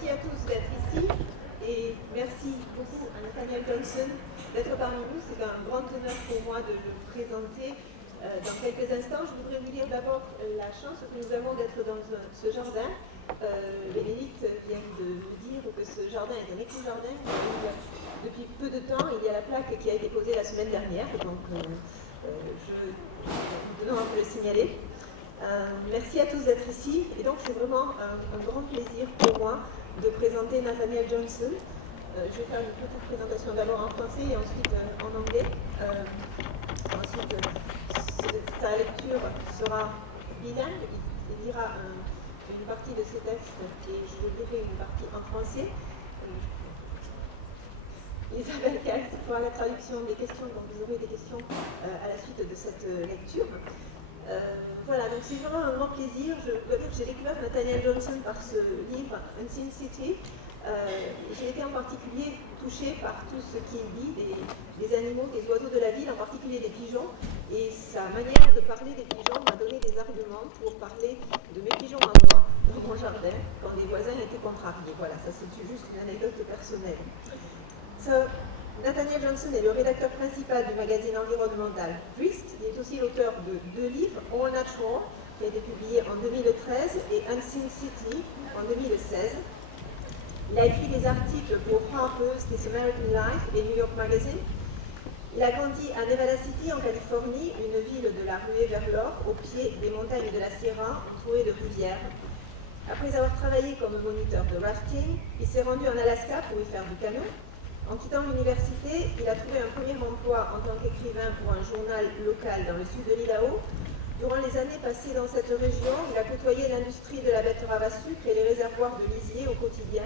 merci à tous d'être ici et merci beaucoup à Nathaniel Johnson d'être parmi nous. C'est un grand honneur pour moi de le présenter dans quelques instants. Je voudrais vous dire d'abord la chance que nous avons d'être dans ce jardin. Bénédicte vient de nous dire que ce jardin est un éco-jardin. Depuis peu de temps, il y a la plaque qui a été posée la semaine dernière, donc nous tenons à vous le signaler. Merci à tous d'être ici, et donc c'est vraiment un grand plaisir pour moi de présenter Nathaniel Johnson. Je vais faire une petite présentation d'abord en français et ensuite en anglais. Ensuite, sa lecture sera bilingue, il lira une partie de ses textes et je lirai une partie en français. Isabelle Calc fera la traduction des questions, donc vous aurez des questions à la suite de cette lecture. Voilà, donc c'est vraiment un grand plaisir. Je dois dire que j'ai découvert Nathaniel Johnson par ce livre, Unseen City. J'ai été en particulier touchée par tout ce qu'il dit des animaux, des oiseaux de la ville, en particulier des pigeons. Et sa manière de parler des pigeons m'a donné des arguments pour parler de mes pigeons à moi, dans mon jardin, quand des voisins étaient contrariés. Voilà, ça c'est juste une anecdote personnelle. Nathaniel Johnson est le rédacteur principal du magazine environnemental Twist. Il est aussi l'auteur de 2 livres, All Natural, qui a été publié en 2013, et Unseen City en 2016. Il a écrit des articles pour Harper's, This American Life et New York Magazine. Il a grandi à Nevada City, en Californie, une ville de la ruée vers l'or, au pied des montagnes de la Sierra, entourée de rivières. Après avoir travaillé comme moniteur de rafting, il s'est rendu en Alaska pour y faire du canot. En quittant l'université, il a trouvé un premier emploi en tant qu'écrivain pour un journal local dans le sud de l'Idaho. Durant les années passées dans cette région, il a côtoyé l'industrie de la betterave à sucre et les réservoirs de lisier au quotidien,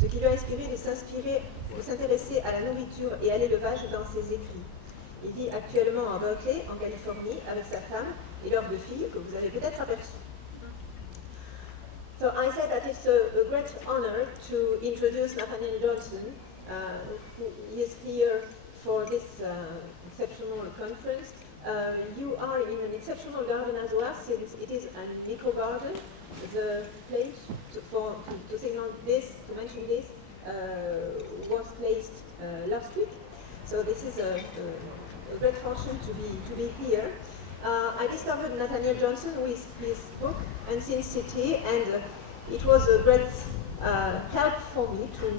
ce qui lui a inspiré de s'intéresser à la nourriture et à l'élevage dans ses écrits. Il vit actuellement à Berkeley, en Californie, avec sa femme et leurs 2 filles, que vous avez peut-être aperçues. So I said that it's a great honor to introduce Nathaniel Johnson, who is here for this exceptional conference. You are in an exceptional garden as well, since it is an eco-garden. The place to signal this, to mention this, was placed last week. So this is a great fortune to be here. I discovered Nathaniel Johnson with his book, Unseen City, and it was a great help for me to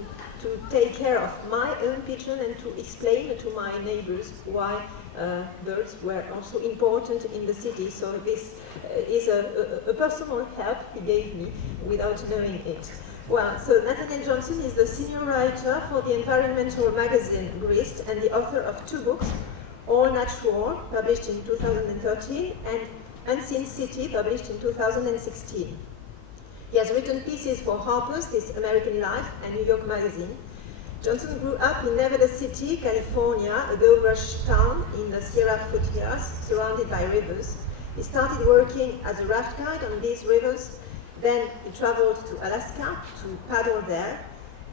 take care of my own pigeon and to explain to my neighbors why birds were also important in the city. So this is a personal help he gave me without knowing it. Well, so Nathaniel Johnson is the senior writer for the environmental magazine Grist and the author of 2 books, All Natural, published in 2013, and Unseen City, published in 2016. He has written pieces for Harper's, This American Life, and New York Magazine. Johnson grew up in Nevada City, California, a gold rush town in the Sierra foothills, surrounded by rivers. He started working as a raft guide on these rivers. Then he traveled to Alaska to paddle there.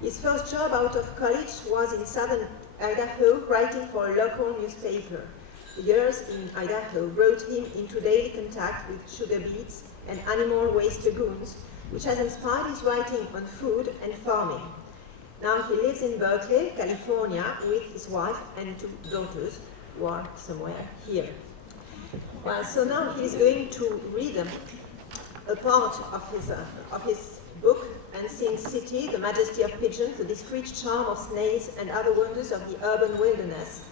His first job out of college was in southern Idaho, writing for a local newspaper. The years in Idaho brought him into daily contact with sugar beets and animal waste lagoons, which has inspired his writing on food and farming. Now he lives in Berkeley, California, with his wife and 2 daughters, who are somewhere here. Well, so now he is going to read a part of his book, Unseen City, The Majesty of Pigeons, the discreet charm of snails and other wonders of the urban wilderness.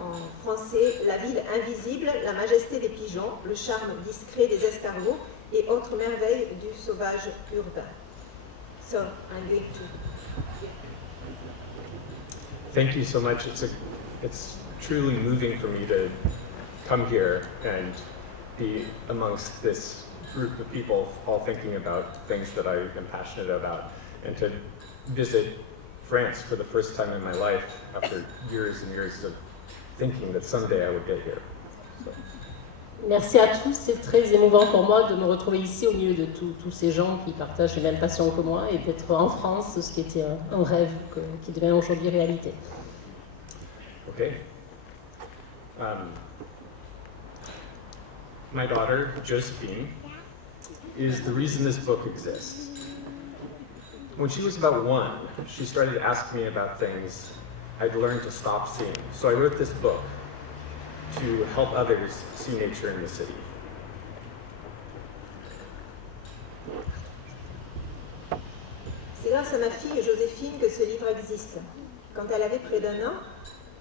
En français, La ville invisible, la majesté des pigeons, le charme discret des escargots et autres merveilles du sauvage urbain. So, I'm going to... Thank you so much. It's truly moving for me to come here and be amongst this group of people all thinking about things that I am passionate about, and to visit France for the first time in my life after years and years of thinking that someday I would get here. So. Merci à tous, c'est très émouvant pour moi de me retrouver ici au milieu de tous ces gens qui partagent les mêmes passions que moi et d'être en France, ce qui était un rêve qui devient aujourd'hui réalité. Okay. My daughter, Josephine, is the reason this book exists. When she was about 1, she started asking me about things I'd learned to stop seeing. So I wrote this book to help others see nature in the city. C'est grâce à ma fille Joséphine que ce livre existe. Quand elle avait près d'1 an,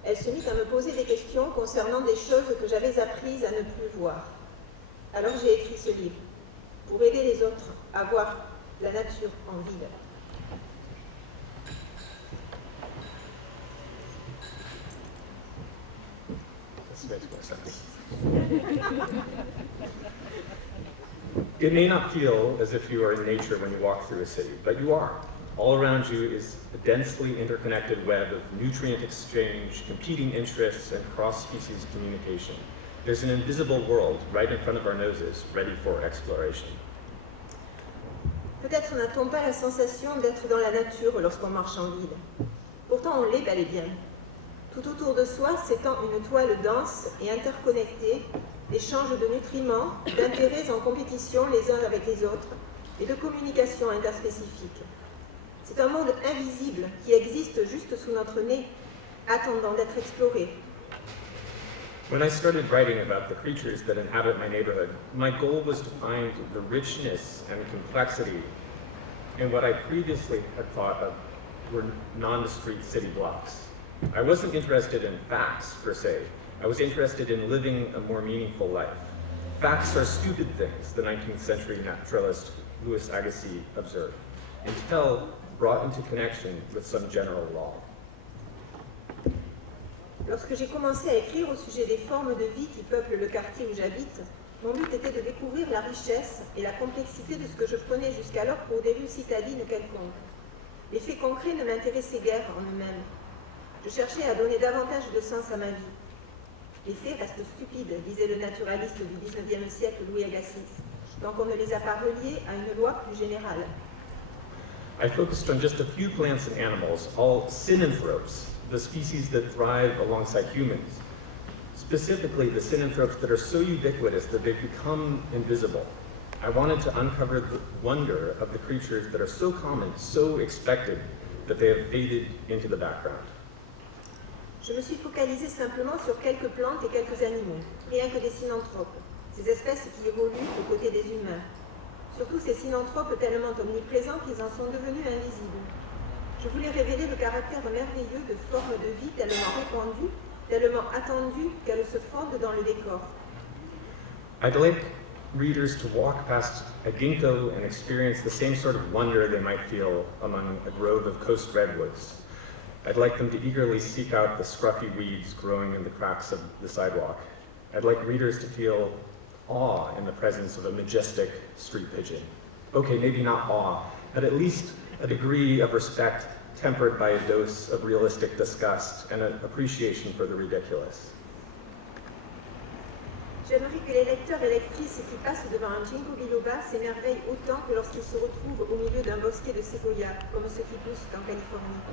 elle se mit à me poser des questions concernant des choses que j'avais apprises à ne plus voir. Alors j'ai écrit ce livre, pour aider les autres à voir la nature en ville. This makes more sense. It may not feel as if you are in nature when you walk through a city, but you are. All around you is a densely interconnected web of nutrient exchange, competing interests, and cross-species communication. There's an invisible world right in front of our noses, ready for exploration. Peut-être n'a-t-on pas la sensation d'être dans la nature lorsqu'on marche en ville. Pourtant, on l'est bel et bien. Tout autour de soi s'étend une toile dense et interconnectée d'échanges de nutriments, d'intérêts en compétition les uns avec les autres et de communication interspécifique. C'est un monde invisible qui existe juste sous notre nez, attendant d'être exploré. When I started writing about the creatures that inhabit my neighborhood, my goal was to find the richness and complexity in what I previously had thought of were nondescript city blocks. I wasn't interested in facts, per se. I was interested in living a more meaningful life. Facts are stupid things, the 19th century naturalist Louis Agassiz observed, until brought into connection with some general law. Lorsque j'ai commencé à écrire au sujet des formes de vie qui peuplent le quartier où j'habite, mon but était de découvrir la richesse et la complexité de ce que je prenais jusqu'alors pour des rues citadines quelconques. Les faits concrets ne m'intéressaient guère en eux-mêmes. Je cherchais à donner davantage de sens à ma vie. Les faits restent stupides, disait le naturaliste du XIXe siècle Louis Agassiz, tant qu'on ne les a pas reliés à une loi plus générale. I focused on just a few plants and animals, all synanthropes, the species that thrive alongside humans. Specifically, the synanthropes that are so ubiquitous that they become invisible. I wanted to uncover the wonder of the creatures that are so common, so expected, that they have faded into the background. Je me suis focalisée simplement sur quelques plantes et quelques animaux, rien que des synanthropes, ces espèces qui évoluent aux côtés des humains. Surtout ces synanthropes tellement omniprésents qu'ils en sont devenus invisibles. Je voulais révéler le caractère merveilleux de formes de vie tellement répandues, tellement attendues qu'elles se fondent dans le décor. I'd like readers to walk past a ginkgo and experience the same sort of wonder they might feel among a grove of coast redwoods. I'd like them to eagerly seek out the scruffy weeds growing in the cracks of the sidewalk. I'd like readers to feel awe in the presence of a majestic street pigeon. Okay, maybe not awe, but at least a degree of respect tempered by a dose of realistic disgust and an appreciation for the ridiculous. J'aimerais que les lecteurs et lectrices qui passent devant un ginkgo biloba s'émerveillent autant que lorsqu'ils se retrouvent au milieu d'un bosquet de séquoia, comme ceux qui poussent en Californie.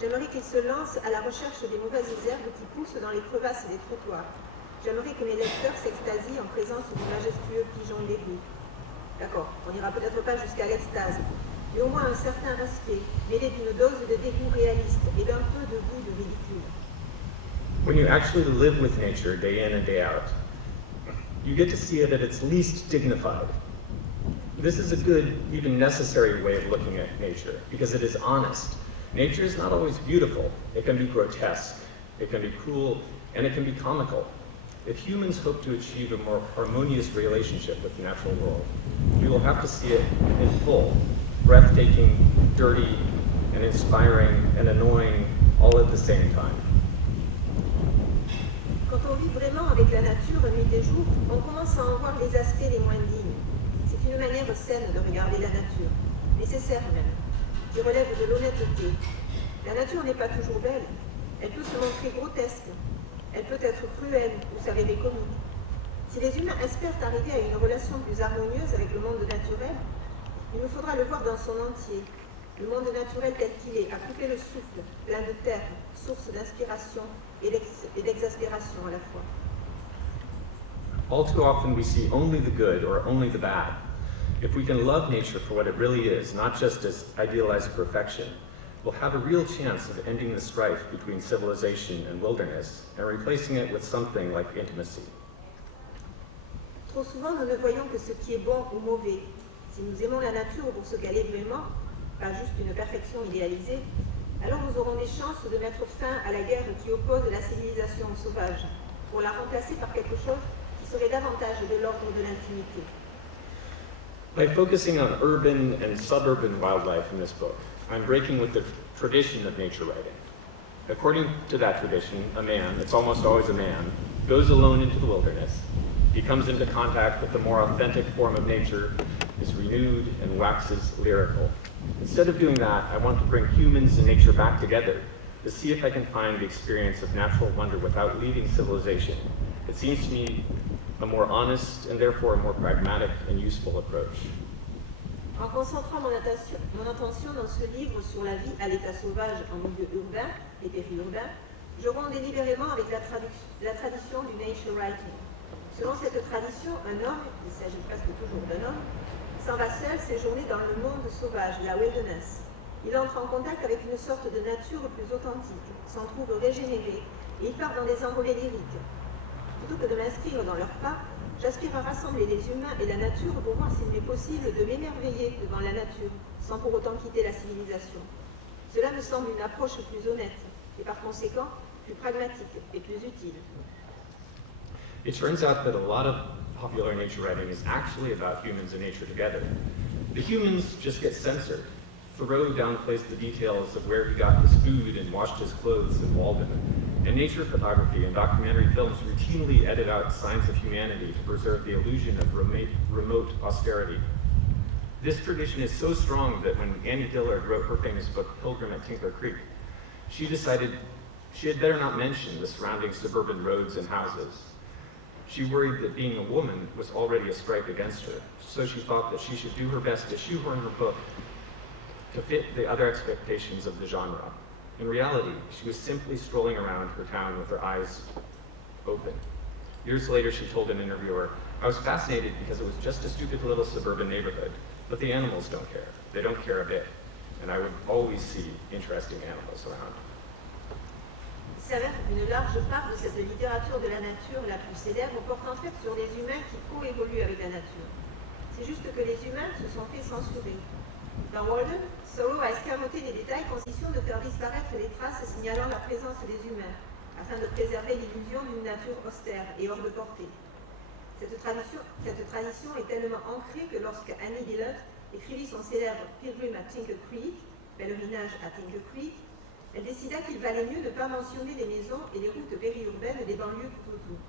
J'aimerais qu'ils se lancent à la recherche des mauvaises herbes qui poussent dans les crevasses des trottoirs. J'aimerais que mes lecteurs s'extasient en présence du majestueux pigeon des rues. D'accord, on n'ira peut-être pas jusqu'à l'extase, mais au moins un certain respect, mêlé d'une dose de dégoût réaliste et d'un peu de goût de ridicule. When you actually live with nature day in and day out, you get to see it at its least dignified. This is a good, even necessary way of looking at nature, because it is honest. Nature is not always beautiful. It can be grotesque, it can be cruel, and it can be comical. If humans hope to achieve a more harmonious relationship with the natural world, we will have to see it in full, breathtaking, dirty, and inspiring, and annoying, all at the same time. Quand on vit vraiment avec la nature nuit et jour, on commence à en voir les aspects les moins dignes. C'est une manière saine de regarder la nature, nécessaire même, qui relève de l'honnêteté. La nature n'est pas toujours belle, elle peut se montrer grotesque, elle peut être cruelle ou s'avérer comique. Si les humains espèrent arriver à une relation plus harmonieuse avec le monde naturel, il nous faudra le voir dans son entier. Le monde naturel tel qu'il est, à couper le souffle, plein de terre, source d'inspiration et d'exaspération à la fois. All too often we see only the good or only the bad. If we can love nature for what it really is, not just as idealized perfection, we'll have a real chance of ending the strife between civilization and wilderness and replacing it with something like intimacy. Trop souvent, nous ne voyons que ce qui est bon ou mauvais. Si nous aimons la nature pour ce qu'elle est vraiment, pas juste une perfection idéalisée, alors nous aurons des chances de mettre fin à la guerre qui oppose la civilisation sauvage, pour la remplacer par quelque chose qui serait davantage de l'ordre de l'intimité. By focusing on urban and suburban wildlife in this book, I'm breaking with the tradition of nature writing. According to that tradition, a man, it's almost always a man, goes alone into the wilderness. He comes into contact with the more authentic form of nature, is renewed, and waxes lyrical. Instead of doing that, I want to bring humans and nature back together to see if I can find the experience of natural wonder without leaving civilization. It seems to me a more honest and therefore a more pragmatic and useful approach. En concentrant mon attention dans ce livre sur la vie à l'état sauvage en milieu urbain et périurbain, je romps délibérément avec la tradition du nature writing. Selon cette tradition, un homme, il s'agit presque toujours d'un homme, s'en va seul séjourner dans le monde sauvage, la wilderness. Il entre en contact avec une sorte de nature plus authentique, s'en trouve régénéré, et il part dans des envolées lyriques. Plutôt que de m'inscrire dans leurs pas, j'aspire à rassembler les humains et la nature pour voir s'il m'est possible de m'émerveiller devant la nature, sans pour autant quitter la civilisation. Cela me semble une approche plus honnête, et par conséquent, plus pragmatique et plus utile. It turns out that a lot of popular nature writing is actually about humans and nature together. The humans just get censored. Thoreau downplays the details of where he got his food and washed his clothes in Walden. And nature photography and documentary films routinely edit out signs of humanity to preserve the illusion of remote austerity. This tradition is so strong that when Annie Dillard wrote her famous book, Pilgrim at Tinker Creek, she decided she had better not mention the surrounding suburban roads and houses. She worried that being a woman was already a strike against her, so she thought that she should do her best to shoehorn her book to fit the other expectations of the genre. In reality, she was simply strolling around her town with her eyes open. Years later, she told an interviewer, "I was fascinated because it was just a stupid little suburban neighborhood, but the animals don't care. They don't care a bit, and I would always see interesting animals around." Il s'avère qu'une large part de cette littérature de la nature la plus célèbre porte en fait sur des humains qui coévoluent avec la nature. C'est juste que les humains se sont fait censurer. Dans Walden, Thoreau a escamoté les détails consistant de faire disparaître les traces signalant la présence des humains, afin de préserver l'illusion d'une nature austère et hors de portée. Cette tradition est tellement ancrée que lorsque Annie Dillard écrivit son célèbre Pilgrim at Tinker Creek, pèlerinage à Tinker Creek, elle décida qu'il valait mieux ne pas mentionner les maisons et les routes périurbaines des banlieues tout autour.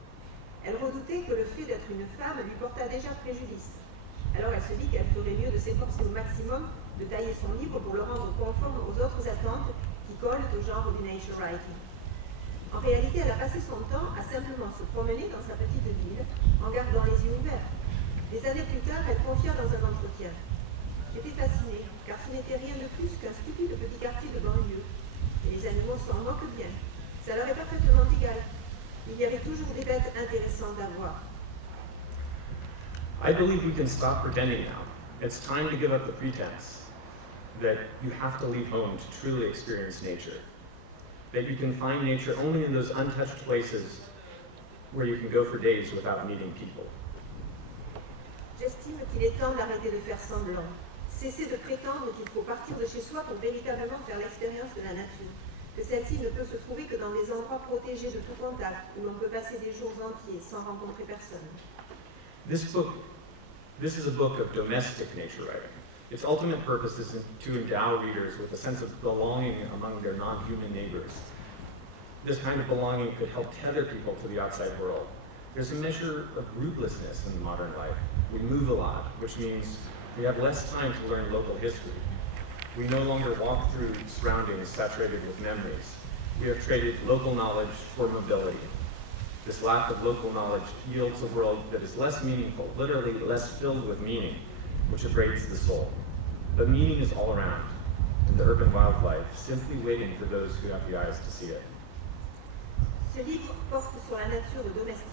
Elle redoutait que le fait d'être une femme lui portât déjà préjudice. Alors elle se dit qu'elle ferait mieux de s'efforcer au maximum de tailler son livre pour le rendre conforme aux autres attentes qui collent au genre du nature writing. En réalité, elle a passé son temps à simplement se promener dans sa petite ville en gardant les yeux ouverts. Des années plus tard, elle confia dans un entretien. J'étais fascinée, car ce n'était rien de plus qu'un stupide petit quartier de banlieue. Et les animaux s'en moquent bien. Ça leur est parfaitement égal. Il y avait toujours des bêtes intéressantes à voir. I believe we can stop pretending now. It's time to give up the pretense that you have to leave home to truly experience nature. That you can find nature only in those untouched places where you can go for days without meeting people. J'estime qu'il est temps d'arrêter de faire semblant. Cesser de prétendre qu'il faut partir de chez soi pour véritablement faire l'expérience de la nature. Que celle-ci ne peut se trouver que dans des endroits protégés de tout contact, où l'on peut passer des jours entiers sans rencontrer personne. This is a book of domestic nature writing. Its ultimate purpose is to endow readers with a sense of belonging among their non-human neighbors. This kind of belonging could help tether people to the outside world. There's a measure of rootlessness in modern life. We move a lot, which means we have less time to learn local history. We no longer walk through surroundings saturated with memories. We have traded local knowledge for mobility. This lack of local knowledge yields a world that is less meaningful, literally less filled with meaning, which abrades the soul. But meaning is all around, in the urban wildlife, simply waiting for those who have the eyes to see it. Ce livre porte sur la nature domestique,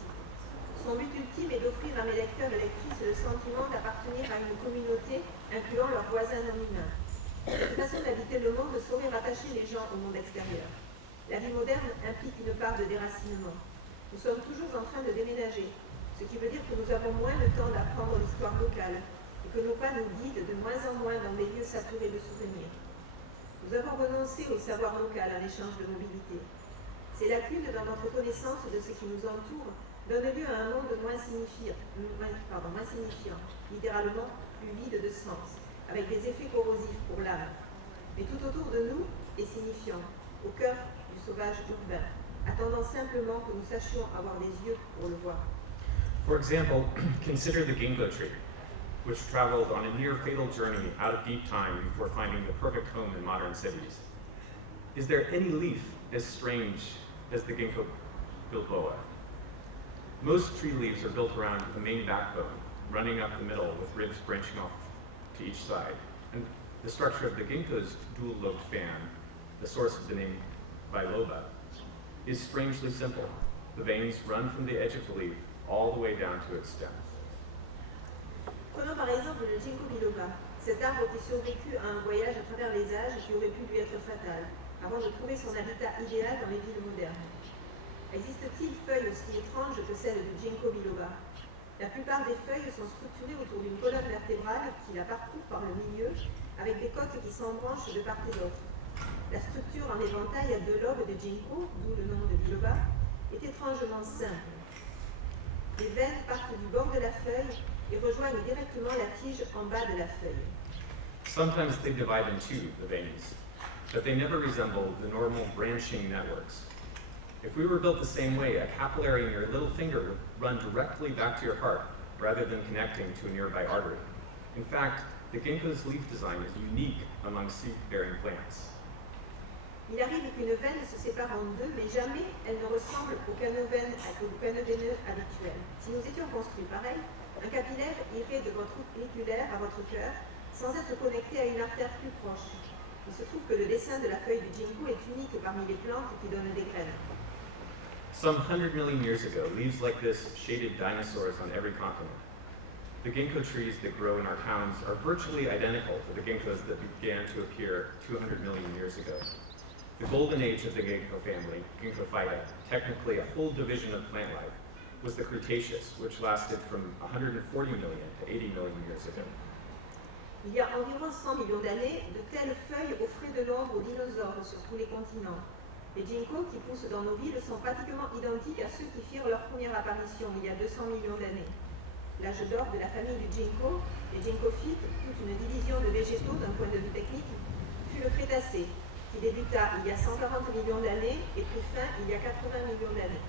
Son but ultime est d'offrir à mes lecteurs et lectrices le sentiment d'appartenir à une communauté incluant leurs voisins non humains. Cette façon d'habiter le monde saurait rattacher les gens au monde extérieur. La vie moderne implique une part de déracinement. Nous sommes toujours en train de déménager, ce qui veut dire que nous avons moins le temps d'apprendre l'histoire locale et que nos pas nous guident de moins en moins dans des lieux saturés de souvenirs. Nous avons renoncé au savoir local en échange de mobilité. Ces lacunes dans notre connaissance de ce qui nous entoure donnent lieu à un monde moins signifiant, littéralement plus vide de sens, avec des effets corrosifs pour l'âme. Mais tout autour de nous est signifiant, au cœur du sauvage urbain, attendant simplement que nous sachions avoir des yeux pour le voir. For example, consider the ginkgo tree, which traveled on a near fatal journey out of deep time before finding the perfect home in modern cities. Is there any leaf as strange as the ginkgo biloba? Most tree leaves are built around the main backbone, running up the middle with ribs branching off to each side. And the structure of the ginkgo's dual-lobed fan, the source of the name biloba, is strangely simple. The veins run from the edge of the leaf all the way down to its stem. Prenons par exemple le ginkgo biloba, cet arbre qui survécut à un voyage à travers les âges qui aurait pu lui être fatal, avant de trouver son habitat idéal dans les villes modernes. Existe-t-il feuilles aussi étranges que celles du ginkgo biloba? La plupart des feuilles sont structurées autour d'une colonne vertébrale qui la parcourt par le milieu, avec des côtes qui s'embranchent de part et d'autre. La structure en éventail à deux lobes de ginkgo, d'où le nom de biloba, est étrangement simple. Les veines partent du bord de la feuille et rejoignent directement la tige en bas de la feuille. Sometimes they divide in two, the veins, but they never resemble the normal branching networks. If we were built the same way, a capillary in your little finger would run directly back to your heart rather than connecting to a nearby artery. In fact, the ginkgo's leaf design is unique among seed-bearing plants. Il arrive qu'une veine se sépare en deux, mais jamais elle ne ressemble au caneux veineux habituel. Si nous étions construits pareil, un capillaire irait de votre auriculaire à votre cœur sans être connecté à une artère plus proche. Il se trouve que le dessin de la feuille du ginkgo est unique parmi les plantes qui donnent des graines. Some 100 million years ago, leaves like this shaded dinosaurs on every continent. The ginkgo trees that grow in our towns are virtually identical to the ginkgos that began to appear 200 million years ago. The golden age of the ginkgo family, Ginkgophyta, technically a whole division of plant life, was the Cretaceous, which lasted from 140 million to 80 million years ago. Il y a environ 100 millions d'années, de telles feuilles offraient de l'ombre aux dinosaures sur tous les continents. Les ginkgos qui poussent dans nos villes sont pratiquement identiques à ceux qui firent leur première apparition il y a 200 millions d'années. L'âge d'or de la famille du ginkgo, les ginkgophytes, toute une division de végétaux d'un point de vue technique, fut le Crétacé, qui débuta il y a 140 millions d'années et prit fin il y a 80 millions d'années.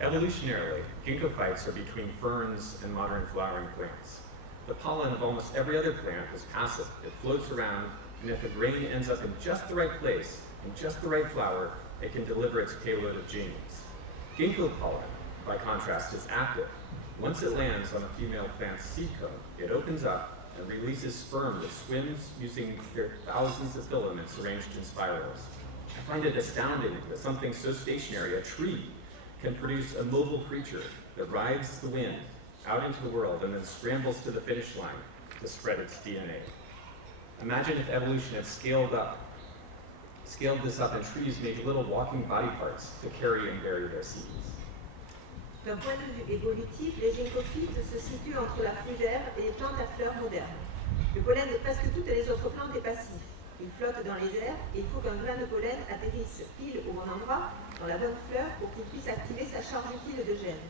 Evolutionarily, ginkgophytes are between ferns and modern flowering plants. The pollen of almost every other plant is passive. It floats around, and if a grain ends up in just the right place, in just the right flower, it can deliver its payload of genes. Ginkgo pollen, by contrast, is active. Once it lands on a female plant's seed cone, it opens up and releases sperm that swims using their thousands of filaments arranged in spirals. I find it astounding that something so stationary, a tree, can produce a mobile creature that rides the wind out into the world and then scrambles to the finish line to spread its DNA. Imagine if evolution had scaled this up and trees made little walking body parts to carry and bury their seeds. D'un point de vue évolutif, les ginkgophytes se situent entre la fougère et les plantes à fleurs modernes. Le pollen de presque toutes les autres plantes est passif. Il flotte dans les airs et il faut qu'un grain de pollen atterrisse pile au bon endroit, dans la bonne fleur, pour qu'il puisse activer sa charge utile de gènes.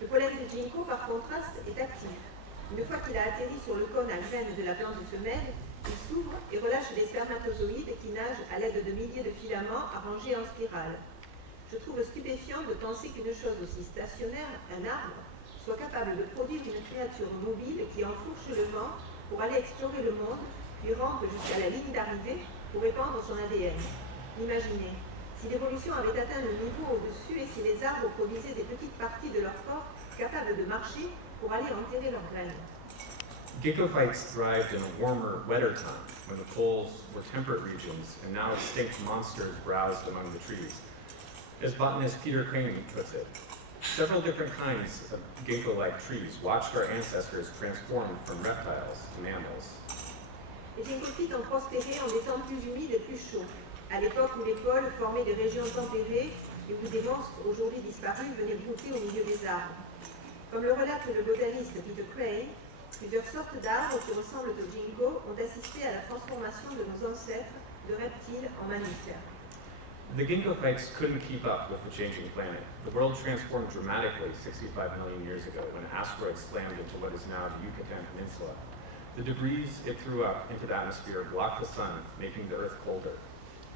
Le pollen de ginkgo, par contraste, est actif. Une fois qu'il a atterri sur le cône à graines de la plante femelle, il s'ouvre et relâche des spermatozoïdes qui nagent à l'aide de milliers de filaments arrangés en spirale. Je trouve stupéfiant de penser qu'une chose aussi stationnaire, un arbre, soit capable de produire une créature mobile qui enfourche le vent pour aller explorer le monde, puis rampe jusqu'à la ligne d'arrivée pour répandre son ADN. Imaginez, si l'évolution avait atteint le niveau au-dessus et si les arbres produisaient des petites parties de leur corps capables de marcher pour aller enterrer leurs graines. Ginkgophytes thrived in a warmer, wetter time when the poles were temperate regions and now extinct monsters browsed among the trees. As botanist Peter Crane puts it, Several different kinds of ginkgo-like trees watched our ancestors transform from reptiles to mammals. Les ginkgophytes ont prospéré en des temps plus humides et plus chauds, à l'époque où les pôles formaient des régions tempérées et où des monstres aujourd'hui disparus venaient brouter au milieu des arbres. Comme le relate le botaniste Peter Crane, plusieurs sortes d'arbres qui ressemblent au ginkgo ont assisté à la transformation de nos ancêtres de reptiles en mammifères. The ginkgo-phytes couldn't keep up with the changing planet. The world transformed dramatically 65 million years ago when an asteroid slammed into what is now the Yucatan Peninsula. The debris it threw up into the atmosphere blocked the sun, making the Earth colder.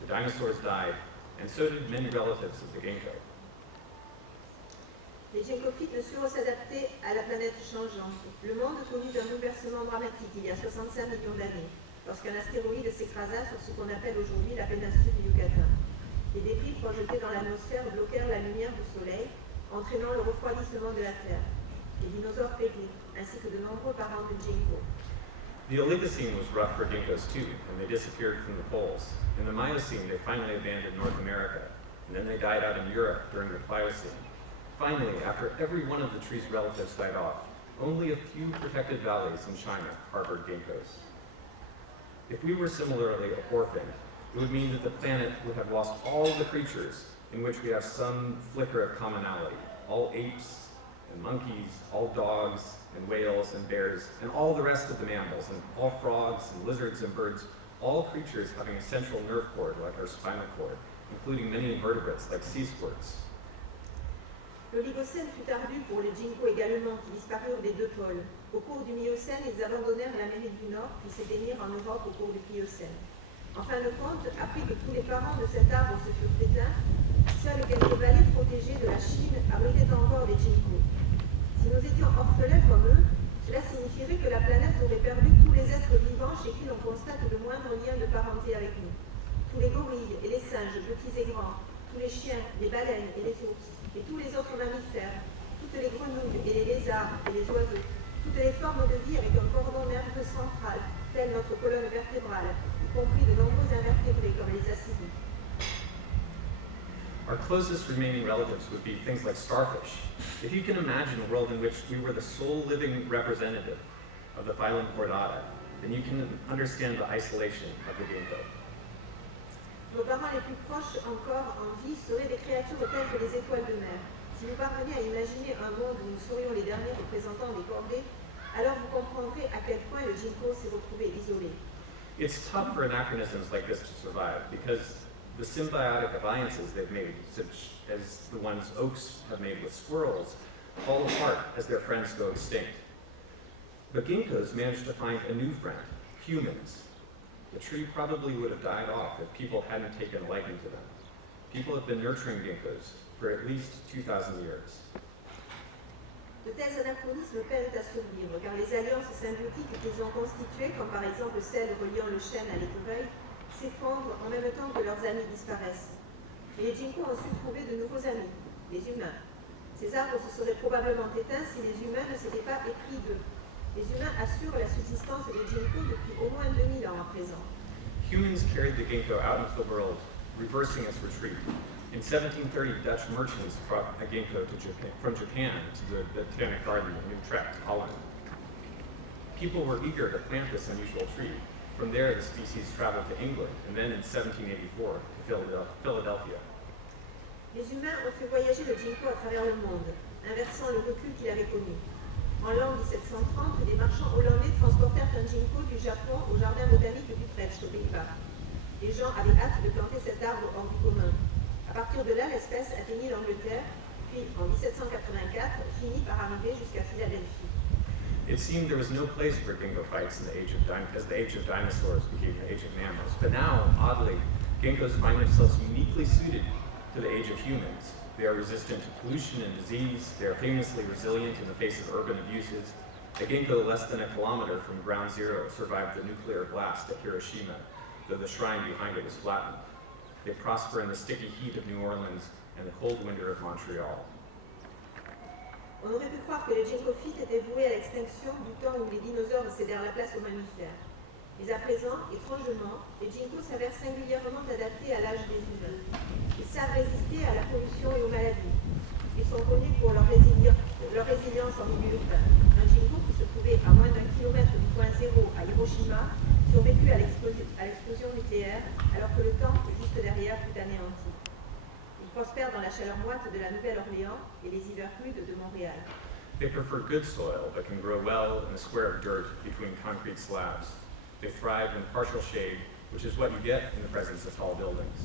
The dinosaurs died, and so did many relatives of the ginkgo. Les ginkgophytes ne surent s'adapter à la planète changeante. Le monde connut un bouleversement dramatique il y a 65 millions d'années, lorsqu'un astéroïde s'écrasa sur ce qu'on appelle aujourd'hui la péninsule du Yucatan. Les débris projetés dans l'atmosphère bloquèrent la lumière du soleil, entraînant le refroidissement de la Terre. Les dinosaures périrent, ainsi que de nombreux parents de ginkgo. The Oligocene was rough for ginkgos too, and they disappeared from the poles. In the Miocene, they finally abandoned North America, and then they died out in Europe during the Pliocene. Finally, after every one of the tree's relatives died off, only a few protected valleys in China harbored ginkgos. If we were similarly orphaned, it would mean that the planet would have lost all the creatures in which we have some flicker of commonality. All apes and monkeys, all dogs and whales and bears, and all the rest of the mammals, and all frogs and lizards and birds, all creatures having a central nerve cord like our spinal cord, including many invertebrates like sea squirts. L'Oligocène fut ardu pour les ginkgos également, qui disparurent des deux pôles. Au cours du Miocène, ils abandonnèrent l'Amérique du Nord, puis s'éteignirent en Europe au cours du Pliocène. En fin de compte, après que tous les parents de cet arbre se furent éteints, seules quelques vallées protégées de la Chine abritaient encore des ginkgos. Si nous étions orphelins comme eux, cela signifierait que la planète aurait perdu tous les êtres vivants chez qui l'on constate le moindre lien de parenté avec nous. Tous les gorilles et les singes, petits et grands, tous les chiens, les baleines et les ours, et tous les autres mammifères, toutes les grenouilles et les lézards et les oiseaux, toutes les formes de vie avec un cordon nerveux central, tel notre colonne vertébrale, y compris de nombreux invertébrés comme les ascidies. Our closest remaining relatives would be things like starfish. If you can imagine a world in which we were the sole living representative of the phylum Chordata, then you can understand the isolation of the ginkgo. Nos parents les plus proches encore en vie seraient des créatures telles que les étoiles de mer. Si vous parveniez à imaginer un monde où nous serions les derniers représentants des cordées, alors vous comprendrez à quel point le ginkgo s'est retrouvé isolé. It's tough for anachronisms like this to survive because the symbiotic alliances they've made, such as the ones oaks have made with squirrels, fall apart as their friends go extinct. But ginkgos managed to find a new friend, humans. The tree probably would have died off if people hadn't taken a liking to them. People have been nurturing ginkgos for at least 2,000 years. De tels anachronismes peinent à survivre, car les alliances symbiotiques qu'ils ont constituées, comme par exemple celle reliant le chêne à l'écureuil, s'effondrent en même temps que leurs amis disparaissent. Et les ginkgos ont su trouver de nouveaux amis, les humains. Ces arbres se seraient probablement éteints si les humains ne s'étaient pas épris d'eux. Les humains assurent la subsistance des ginkgos depuis au moins 2000 ans à présent. Humans carried the ginkgo out into the world, reversing its retreat. In 1730, Dutch merchants brought a ginkgo from Japan to the Botanic Garden in Utrecht, Holland. People were eager to plant this unusual tree. From there, the species traveled to England, and then in 1784 to Philadelphia. Les humains ont fait voyager le ginkgo à travers le monde, inversant le recul qu'il avait connu. En l'an 1730, des marchands hollandais transportèrent un ginkgo du Japon au jardin botanique d'Utrecht, aux Pays-Bas. Les gens avaient hâte de planter cet arbre hors du commun. À partir de là, l'espèce atteignit l'Angleterre, puis en 1784, finit par arriver jusqu'à Philadelphie. It seemed there was no place for ginkgo-phytes in the as the age of dinosaurs became the age of mammals. But now, oddly, ginkgos find themselves uniquely suited to the age of humans. They are resistant to pollution and disease. They are famously resilient in the face of urban abuses. A ginkgo less than a kilometer from ground zero survived the nuclear blast at Hiroshima, though the shrine behind it was flattened. They prosper in the sticky heat of New Orleans and the cold winter of Montreal. On aurait pu croire que les ginkgophytes étaient voués à l'extinction du temps où les dinosaures cédèrent la place aux mammifères. Mais à présent, étrangement, les ginkgos s'avèrent singulièrement adaptés à l'âge des humains. Ils savent résister à la pollution et aux maladies. Ils sont connus pour leur résilience en milieu urbain. Un ginkgo qui se trouvait à moins d'1 kilomètre du point zéro à Hiroshima survécut à l'explosion nucléaire alors que le temple juste derrière fut anéanti. Il prospère dans la chaleur moite de la Nouvelle-Orléans et les hivers rudes de Montréal. They prefer good soil but can grow well in a square of dirt between concrete slabs. They thrive in partial shade, which is what you get in the presence of tall buildings.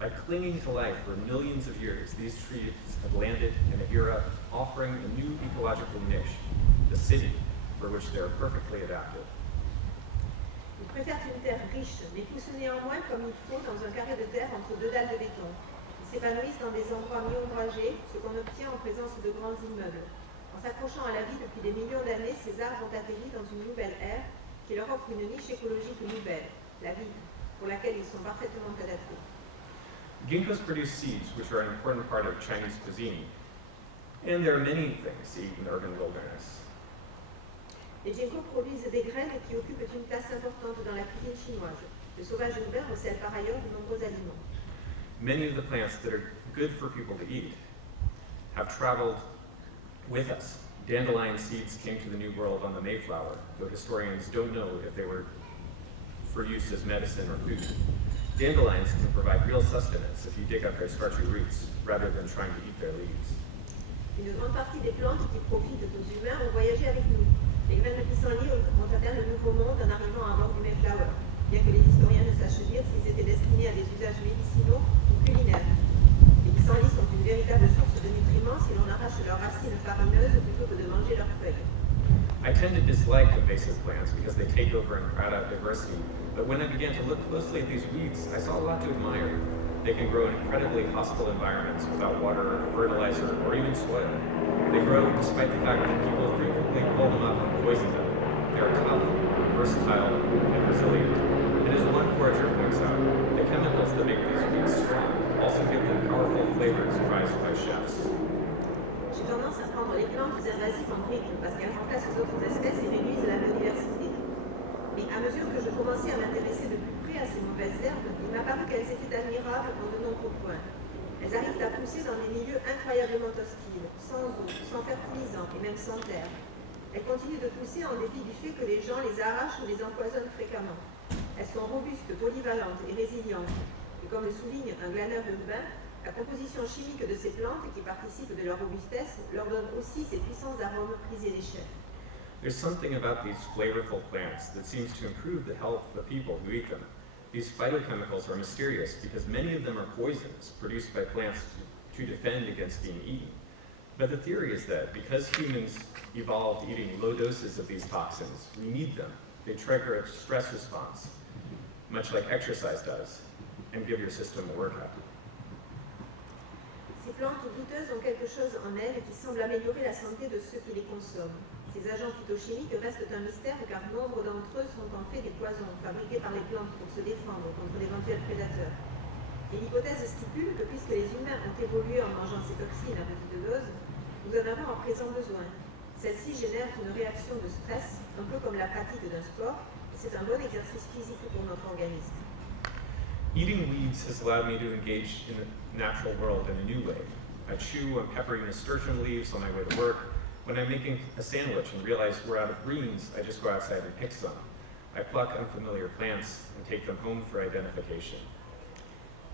By clinging to life for millions of years, these trees have landed in an era offering a new ecological niche, the city, for which they are perfectly adapted. Ils préfèrent une terre riche, mais poussent néanmoins comme il faut dans un carré de terre entre deux dalles de béton. Ils s'épanouissent dans des endroits mi-ombragés, ce qu'on obtient en présence de grands immeubles. En s'accrochant à la vie depuis des millions d'années, ces arbres ont atterri dans une nouvelle ère qui leur offre une niche écologique nouvelle, la vie, pour laquelle ils sont parfaitement adaptés. Ginkgos produce seeds, which are an important part of Chinese cuisine, and there are many things to eat in the urban wilderness. Les ginkgos produisent des graines qui occupent une place importante dans la cuisine chinoise. Le sauvage urbain recèle par ailleurs de nombreux aliments. Many of the plants that are good for people to eat have traveled with us. Dandelion seeds came to the New World on the Mayflower, though historians don't know if they were for use as medicine or food. Dandelions can provide real sustenance if you dig up their starchy roots, rather than trying to eat their leaves. Une grande partie des plantes qui profitent aux humains ont voyagé avec nous. Les graines de pissenlit ont atteint le Nouveau Monde en arrivant à bord du Mayflower, bien que les historiens ne sachent dire s'ils étaient destinés à des usages médicinaux ou culinaires. Les pissenlits sont une véritable source de nutriments si l'on arrache leurs racines farineuses plutôt que de manger leurs feuilles. I tend to dislike invasive plants because they take over and crowd out diversity, but when I began to look closely at these weeds, I saw a lot to admire. They can grow in incredibly hostile environments without water, fertilizer, or even soil. They grow despite the fact that people frequently pull them up and poison them. They are tough, versatile, and resilient. And as one forager points out, the chemicals that make these weeds strong also give them powerful flavors prized by chefs. J'ai tendance à prendre les plantes invasives en briques parce qu'elles remplacent d'autres espèces et réduisent la biodiversité. Mais à mesure que je commençais à m'intéresser de plus près à ces mauvaises herbes, il m'a paru qu'elles étaient admirables en de nombreux points. Elles arrivent à pousser dans des milieux incroyablement hostiles, sans eau, sans fertilisants et même sans terre. Elles continuent de pousser en dépit du fait que les gens les arrachent ou les empoisonnent fréquemment. Elles sont robustes, polyvalentes et résilientes. Et comme le souligne un glaneur urbain, la composition chimique de ces plantes qui participent de leur robustesse leur donne aussi ces puissants arômes prisés des chefs. There's something about these flavorful plants that seems to improve the health of the people who eat them. These phytochemicals are mysterious because many of them are poisons produced by plants to defend against being eaten. But the theory is that because humans evolved eating low doses of these toxins, we need them. They trigger a stress response, much like exercise does, and give your system a workout. Ces plantes douteuses ont quelque chose en elles qui semble améliorer la santé de ceux qui les consomment. Ces agents phytochimiques restent un mystère car nombre d'entre eux sont en fait des poisons fabriqués par les plantes pour se défendre contre d'éventuels prédateurs. Et l'hypothèse stipule que puisque les humains ont évolué en mangeant ces toxines à petite dose, nous en avons à présent besoin. Celles-ci génèrent une réaction de stress, un peu comme la pratique d'un sport, et c'est un bon exercice physique pour notre organisme. Eating weeds has allowed me to engage in the natural world in a new way. I chew and peppering nasturtium leaves on my way to work. When I'm making a sandwich and realize we're out of greens, I just go outside and pick some. I pluck unfamiliar plants and take them home for identification.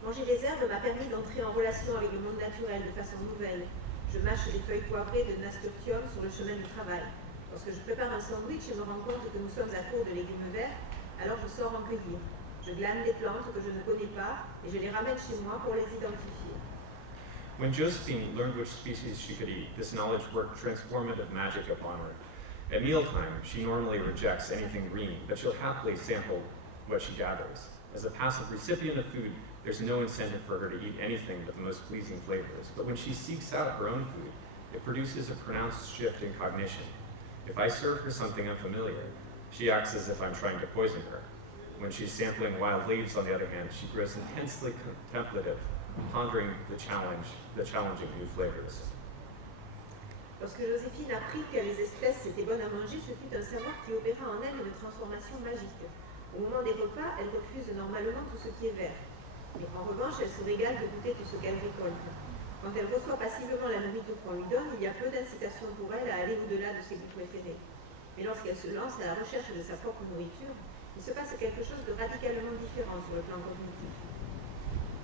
Manger les herbes m'a permis d'entrer en relation avec le monde naturel de façon nouvelle. Je mâche des feuilles poivrées de nasturtium sur le chemin du travail. Lorsque je prépare un sandwich et me rends compte que nous sommes à court de légumes verts, alors je sors en cueillir. Je glane des plantes que je ne connais pas et je les ramène chez moi pour les identifier. When Josephine learned which species she could eat, this knowledge worked transformative magic upon her. At mealtime, she normally rejects anything green, but she'll happily sample what she gathers. As a passive recipient of food, there's no incentive for her to eat anything but the most pleasing flavors. But when she seeks out her own food, it produces a pronounced shift in cognition. If I serve her something unfamiliar, she acts as if I'm trying to poison her. When she's sampling wild leaves, on the other hand, she grows intensely contemplative, pondering the challenging new flavors. Lorsque Joséphine apprit que les espèces étaient bonnes à manger, ce fut un savoir qui opéra en elle une transformation magique. Au moment des repas, elle refuse normalement tout ce qui est vert. Mais en revanche, elle se régale de goûter tout ce qu'elle récolte. Quand elle reçoit passivement la nourriture qu'on lui donne, il y a peu d'incitation pour elle à aller au-delà de ses goûts préférés. Mais lorsqu'elle se lance à la recherche de sa propre nourriture, il se passe quelque chose de radicalement différent sur le plan cognitif.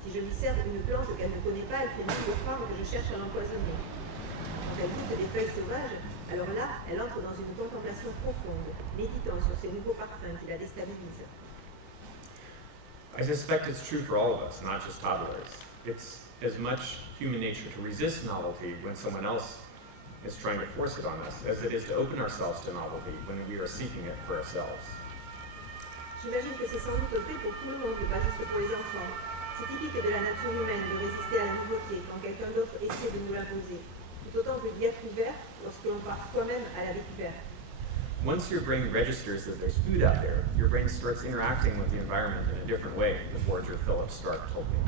Si je lui sers une plante qu'elle ne connaît pas, elle fait toujours croire que je cherche à l'empoisonner. Quand elle goûte des feuilles sauvages, alors là, elle entre dans une contemplation profonde, méditant sur ces nouveaux parfums qui la déstabilisent. I suspect it's true for all of us, not just toddlers. It's as much human nature to resist novelty when someone else is trying to force it on us, as it is to open ourselves to novelty when we are seeking it for ourselves. J'imagine que c'est sans doute vrai pour tout le monde, pas juste pour les enfants. C'est typique de la nature humaine de résister à la nouveauté quand quelqu'un d'autre essaie de nous l'imposer, tout autant que d'y être ouvert lorsque l'on part soi-même à la découverte. Once your brain registers that there's food out there, your brain starts interacting with the environment in a different way, the forager Philip Stark told me.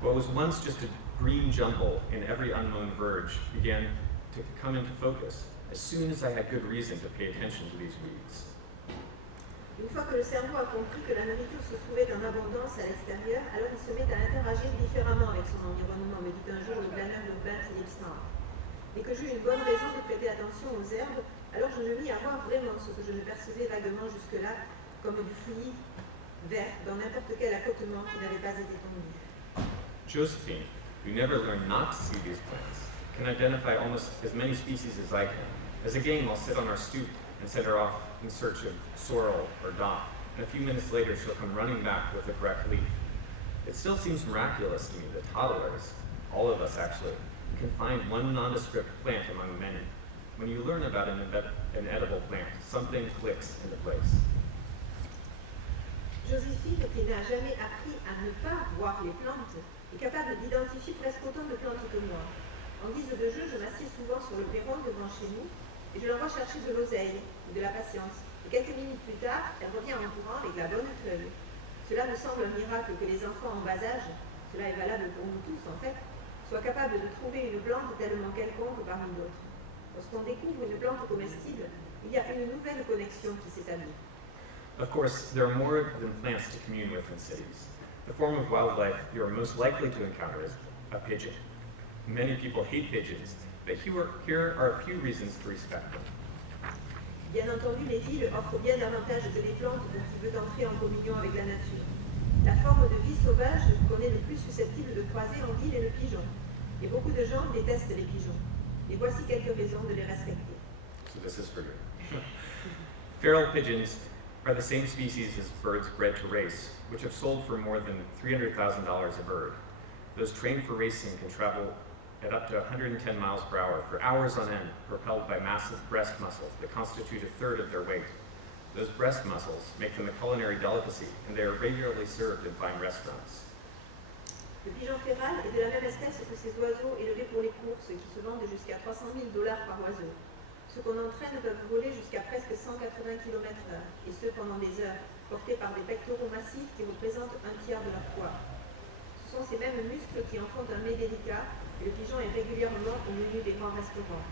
What was once just a green jumble in every unmown verge began to come into focus as soon as I had good reason to pay attention to these weeds. Une fois que le cerveau a compris que la nourriture se trouvait en abondance à l'extérieur, alors il se met à interagir différemment avec son environnement, me dit un jour le planeur urbain Philip Stark. Dès que j'eus une bonne raison de prêter attention aux herbes, alors je me mis à voir vraiment ce que je ne percevais vaguement jusque-là, comme du fouillis vert dans n'importe quel accotement qui n'avait pas été tondu. Josephine, who never learned not to see these plants, can identify almost as many species as I can. As a game, I'll sit on our stoop and send her off in search of sorrel or dock, and a few minutes later she'll come running back with the correct leaf. It still seems miraculous to me that toddlers, all of us actually, can find one nondescript plant among many. When you learn about an edible plant, something clicks into place. Joséphine, qui n'a jamais appris à ne pas voir les plantes, est capable d'identifier presque autant de plantes que moi. En guise de jeu, je m'assieds souvent sur le perron devant chez nous et je l'envoie chercher de l'oseille et de la patience. Et quelques minutes plus tard, elle revient en courant avec la bonne feuille. Cela me semble un miracle que les enfants en bas âge, cela est valable pour nous tous en fait, soient capables de trouver une plante tellement quelconque parmi d'autres. Lorsqu'on découvre une plante comestible, il y a une nouvelle connexion qui s'établit. Of course, there are more than plants to commune with in cities. The form of wildlife you are most likely to encounter is a pigeon. Many people hate pigeons, but here are a few reasons to respect them. Bien entendu, les villes offrent bien davantage que les plantes dont il veut entrer en communion avec la nature. La forme de vie sauvage qu'on est le plus susceptible de croiser en ville est le pigeon. Et beaucoup de gens détestent les pigeons. Et voici quelques raisons de les respecter. So this is for you. Feral pigeons are the same species as birds bred to race, which have sold for more than $300,000 a bird. Those trained for racing can travel at up to 110 miles per hour for hours on end, propelled by massive breast muscles that constitute a third of their weight. Those breast muscles make them a culinary delicacy, and they are regularly served in fine restaurants. Le pigeon féral est de la même espèce que ces oiseaux élevés pour les courses qui se vendent jusqu'à $300,000 par oiseau. Ceux qu'on entraîne peuvent voler jusqu'à presque 180 km/h, et ce pendant des heures, portés par des pectoraux massifs qui représentent un tiers de leur poids. Ce sont ces mêmes muscles qui en font un mets délicat, et le pigeon est régulièrement au menu des grands restaurants.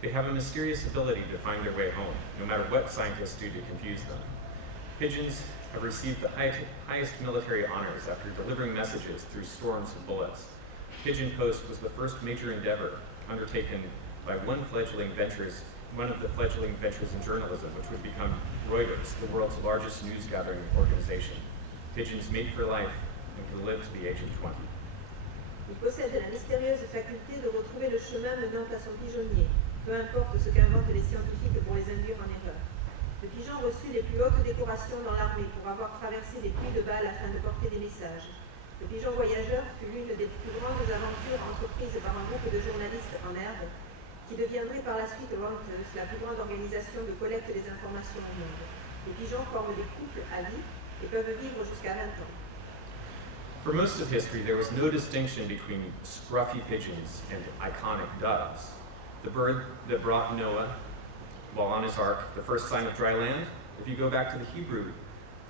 They have a mysterious ability to find their way home, no matter what scientists do to confuse them. Pigeons have received the highest military honors after delivering messages through storms of bullets. Pigeon Post was the first major endeavor undertaken by one of the fledgling ventures in journalism, which would become Reuters, the world's largest news gathering organization. Pigeons mate for life and can live to the age of 20. Il possède la mystérieuse faculté de retrouver le chemin menant à son pigeonnier, peu importe ce qu'inventent les scientifiques pour les induire en erreur. Le pigeon reçut les plus hautes décorations dans l'armée pour avoir traversé des pluies de balles afin de porter des messages. Le pigeon voyageur fut l'une des plus grandes aventures entreprises par un groupe de journalistes en herbe, qui deviendrait par la suite Reuters, la plus grande organisation de collecte des informations au monde. Les pigeons forment des couples à vie et peuvent vivre jusqu'à 20 ans. For most of history, there was no distinction between scruffy pigeons and iconic doves. The bird that brought Noah, while on his ark, the first sign of dry land, if you go back to the Hebrew,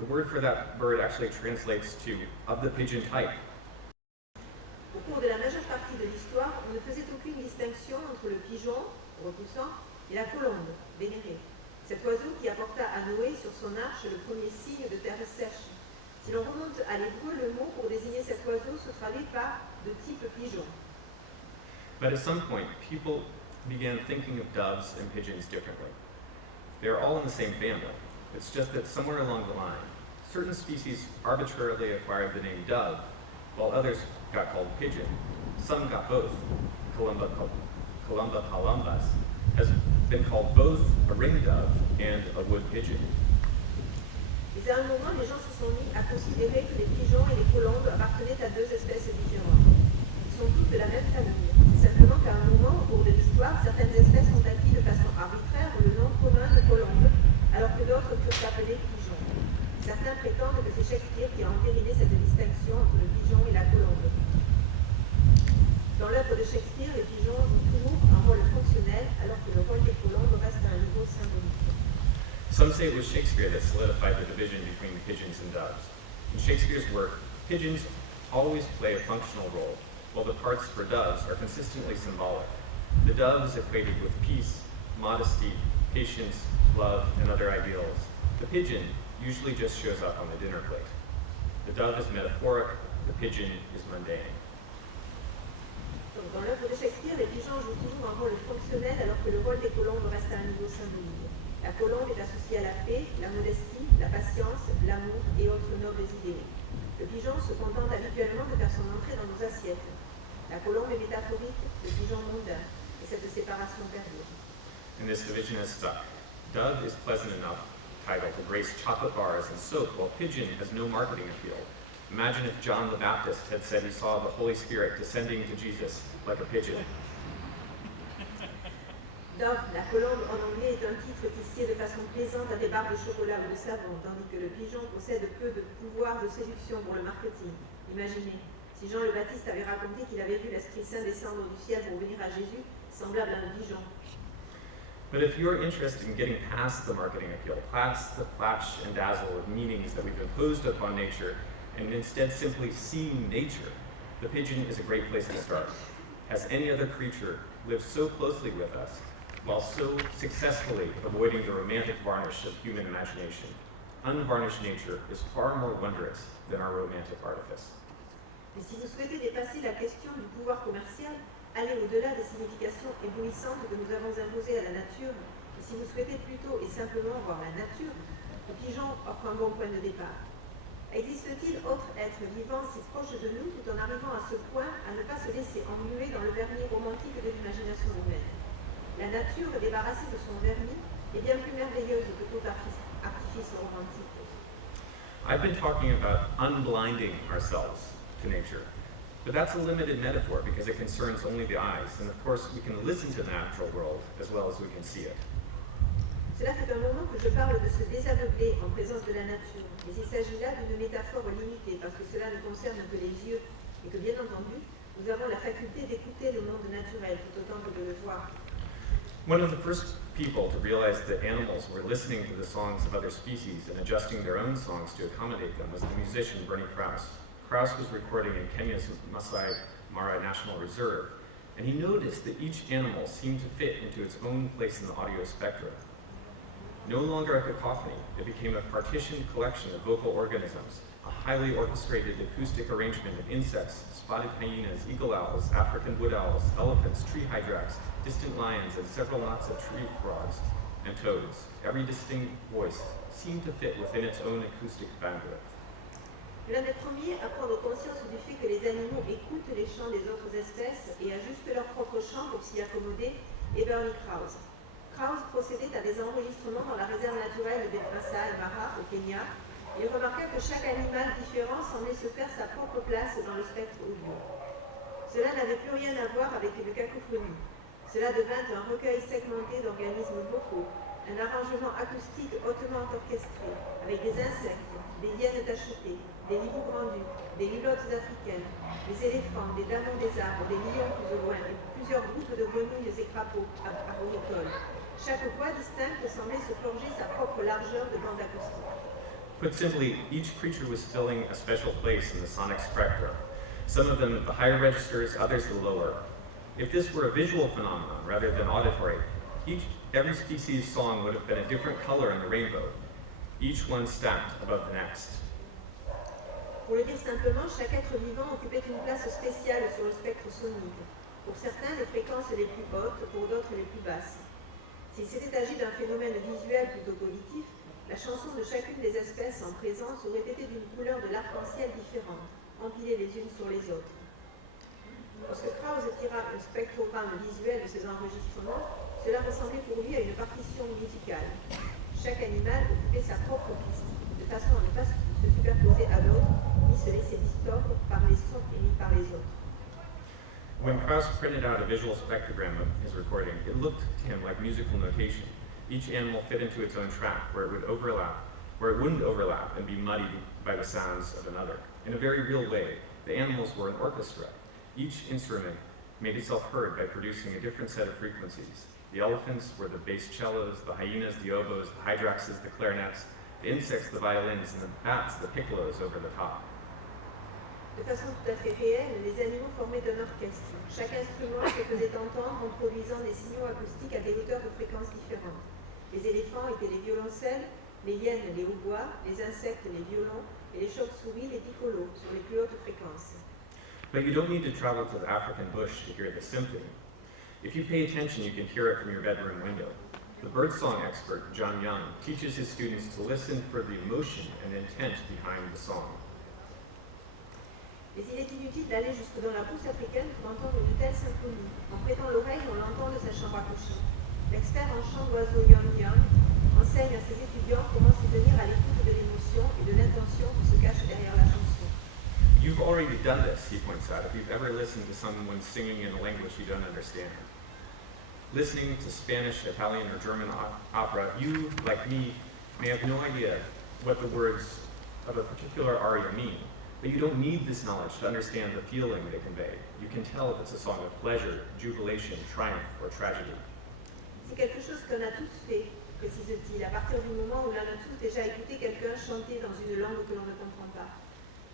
the word for that bird actually translates to of the pigeon type. Au cours de la majeure partie de l'histoire, on ne faisait aucune distinction entre le pigeon, repoussant, et la colombe, vénérée. Cet oiseau qui apporta à Noé sur son arche le premier signe de terre sèche. Si l'on remonte à l'hébreu, le mot pour désigner cet oiseau se traduit par de type pigeon. But at some point, people began thinking of doves and pigeons differently. They're all in the same family. It's just that somewhere along the line, certain species arbitrarily acquired the name dove, while others got called pigeon. Some got both. Columba columbus has been called both a ring dove and a wood pigeon. Mais à un moment, les gens se sont mis à considérer que les pigeons et les colombes appartenaient à deux espèces différentes. Ils sont toutes de la même famille. C'est simplement qu'à un moment, au cours de l'histoire, certaines espèces ont acquis de façon arbitraire le nom commun de colombe, alors que d'autres furent appelées pigeons. Certains prétendent que c'est Shakespeare qui a entériné cette distinction entre le pigeon et la colombe. Dans l'œuvre de Shakespeare, les pigeons jouent toujours un rôle fonctionnel, alors que le rôle des colombes reste à un niveau symbolique. Some say it was Shakespeare that solidified the division between pigeons and doves. In Shakespeare's work, pigeons always play a functional role, while the parts for doves are consistently symbolic. The dove is equated with peace, modesty, patience, love, and other ideals. The pigeon usually just shows up on the dinner plate. The dove is metaphoric, the pigeon is mundane. Donc, dans l'œuvre de Shakespeare, les pigeons jouent toujours un rôle fonctionnel, alors que le rôle des colombes reste à un niveau symbolique. La colombe est associée à la paix, la modestie, la patience, l'amour et autres nobles idéaux. Le pigeon se contente habituellement de faire son entrée dans nos assiettes. La colombe est métaphorique, le pigeon mondain, et cette séparation perdure. And this division has stuck. Dove is pleasant enough title to grace chocolate bars and soap, while pigeon has no marketing appeal. Imagine if John the Baptist had said he saw the Holy Spirit descending to Jesus like a pigeon. Dove, la colombe en anglais, est un titre qui sied de façon plaisante à des barres de chocolat ou de savon, tandis que le pigeon possède peu de pouvoir de séduction pour le marketing. Imaginez, si Jean le Baptiste avait raconté qu'il avait vu l'Esprit Saint descendre du ciel pour venir à Jésus, semblable à un pigeon. But if you're interested in getting past the marketing appeal, past the flash and dazzle of meanings that we've imposed upon nature, and instead simply seeing nature, the pigeon is a great place to start. As any other creature lives so closely with us, while so successfully avoiding the romantic varnish of human imagination. Unvarnished nature is far more wondrous than our romantic artifice. Mais si vous souhaitez dépasser la question du pouvoir commercial, aller au-delà des significations éblouissantes que nous avons imposées à la nature, et si vous souhaitez plutôt et simplement voir la nature, le pigeon offre un bon point de départ. Existe-t-il autre être vivant si proche de nous tout en arrivant à ce point à ne pas se laisser engluer dans le vernis romantique de l'imagination humaine? La nature, débarrassée de son vernis, est bien plus merveilleuse que tout artifice romantique. I've been talking about unblinding ourselves to nature, but that's a limited metaphor because it concerns only the eyes, and of course we can listen to the natural world as well as we can see it. Cela fait un moment que je parle de se désaveugler en présence de la nature, mais il s'agit là d'une métaphore limitée parce que cela ne concerne que les yeux et que bien entendu, nous avons la faculté d'écouter le monde naturel tout autant que de le voir. One of the first people to realize that animals were listening to the songs of other species and adjusting their own songs to accommodate them was the musician Bernie Krause. Krause was recording in Kenya's Masai Mara National Reserve, and he noticed that each animal seemed to fit into its own place in the audio spectrum. No longer a cacophony, it became a partitioned collection of vocal organisms, a highly orchestrated acoustic arrangement of insects, spotted hyenas, eagle owls, African wood owls, elephants, tree hyrax, distant lions, and several knots of tree frogs and toads. Every distinct voice seemed to fit within its own acoustic bandwidth. L'un des premiers à prendre conscience du fait que les animaux écoutent les chants des autres espèces et ajustent leur propre chant pour s'y accommoder est Bernie Krause. Krause procédait à des enregistrements dans la réserve naturelle des Masai Mara au Kenya. Il remarqua que chaque animal différent semblait se faire sa propre place dans le spectre audio. Cela n'avait plus rien à voir avec une cacophonie. Cela devint un recueil segmenté d'organismes vocaux, un arrangement acoustique hautement orchestré, avec des insectes, des hyènes tachetées, des hiboux grandus, des lilotes africaines, des éléphants, des damons des arbres, des lions plus au loin, et plusieurs groupes de grenouilles et crapauds arboricoles. Chaque voix distincte semblait se forger sa propre largeur de bande acoustique. Put simply, each creature was filling a special place in the sonic spectrum. Some of them at the higher registers, others the lower. If this were a visual phenomenon rather than auditory, every species' song would have been a different color in the rainbow, each one stacked above the next. Pour le dire simplement, chaque être vivant occupait une place spéciale sur le spectre sonique. Pour certains, les fréquences les plus hautes, pour d'autres les plus basses. S'il s'était agi d'un phénomène visuel plutôt qu'auditif, la chanson de chacune des espèces en présence aurait été d'une couleur de l'arc-en-ciel différente, empilées les unes sur les autres. Lorsque Krause tira un spectrogramme visuel de ces enregistrements, cela ressemblait pour lui à une partition musicale. Chaque animal occupait sa propre piste, de façon à ne pas se superposer à l'autre, ni se laisser distordre par les sons émis par les autres. When Krauss printed out a visual spectrogram of his recording, it looked to him like musical notation. Each animal fit into its own track, where it wouldn't overlap and be muddied by the sounds of another. In a very real way, the animals were an orchestra. Each instrument made itself heard by producing a different set of frequencies. The elephants were the bass cellos, the hyenas the oboes, the hydraxes the clarinets, the insects the violins, and the bats the piccolos over the top. De façon tout à fait réelle, les animaux formaient un orchestre. Chaque instrument se faisait entendre en produisant des signaux acoustiques à des hauteurs de fréquences différentes. Les éléphants étaient les violoncelles, les hyènes les hautbois, les insectes les violons et les chauves-souris les piccolos sur les plus hautes fréquences. But you don't need to travel to the African bush to hear the symphony. If you pay attention, you can hear it from your bedroom window. The birdsong expert, John Young, teaches his students to listen for the emotion and intent behind the song. Mais il est inutile d'aller jusque dans la brousse africaine pour entendre une telle symphonie. En prêtant l'oreille, on l'entend de sa chambre à coucher. L'expert en chant d'oiseaux John Young enseigne à ses étudiants comment se tenir à l'écoute de l'émotion et de l'intention qui se cache derrière la chanson. You've already done this, he points out, if you've ever listened to someone singing in a language you don't understand. Listening to Spanish, Italian, or German opera, you, like me, may have no idea what the words of a particular aria mean. But you don't need this knowledge to understand the feeling they convey. You can tell if it's a song of pleasure, jubilation, triumph, or tragedy. C'est quelque chose qu'on a tous fait, précise-t-il, à partir du moment où l'on a tous déjà écouté quelqu'un chanter dans une langue que l'on ne comprend pas.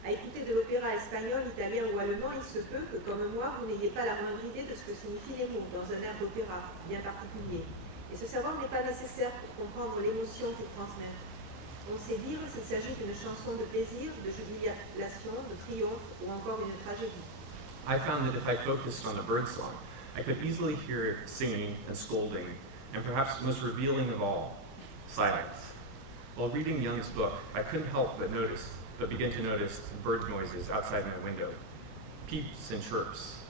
À écouter de l'opéra espagnol, italien ou allemand, il se peut que, comme moi, vous n'ayez pas la moindre idée de ce que signifient les mots dans un air d'opéra bien particulier. Et ce savoir n'est pas nécessaire pour comprendre l'émotion qu'ils transmettent. On sait dire s'il s'agit d'une chanson de plaisir, de jubilation, de triomphe ou encore une tragédie. I found that if I focused on the birdsong, I could easily hear singing and scolding, and perhaps most revealing of all, silence. While reading Young's book, I couldn't help but begin to notice bird noises outside my window, peeps and chirps.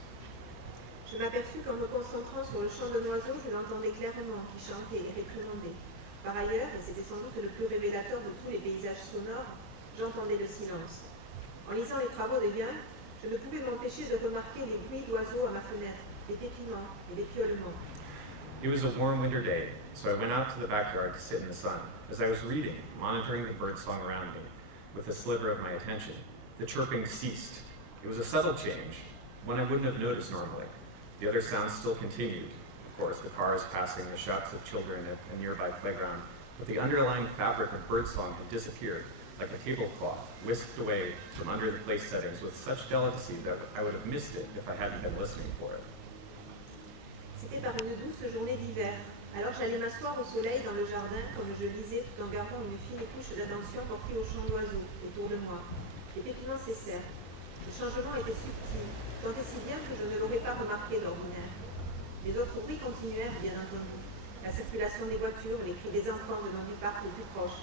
Je m'aperçus qu'en me concentrant sur le chant d'un oiseau, je l'entendais clairement, qui chantait et réprimandait. Par ailleurs, et c'était sans doute le plus révélateur de tous les paysages sonores, j'entendais le silence. En lisant les travaux de Young, je ne pouvais m'empêcher de remarquer les bruits d'oiseaux à ma fenêtre, des pépiments et des piaulements. It was a warm winter day, so I went out to the backyard to sit in the sun. As I was reading, monitoring the birdsong around me, with a sliver of my attention, the chirping ceased. It was a subtle change, one I wouldn't have noticed normally. The other sounds still continued. Of course, the cars passing, the shots of children at a nearby playground, but the underlying fabric of birdsong had disappeared, like a tablecloth, whisked away from under the place settings with such delicacy that I would have missed it if I hadn't been listening for it. C'était par une douce journée d'hiver. Alors j'allais m'asseoir au soleil dans le jardin comme je lisais tout en gardant une fine touche d'attention portée au chant d'oiseaux autour de moi. Les pépiments cessèrent. Le changement était subtil, tant et si bien que je ne l'aurais pas remarqué d'ordinaire. Les autres bruits continuèrent, bien entendu. La circulation des voitures, les cris des enfants venant du parc le plus proche.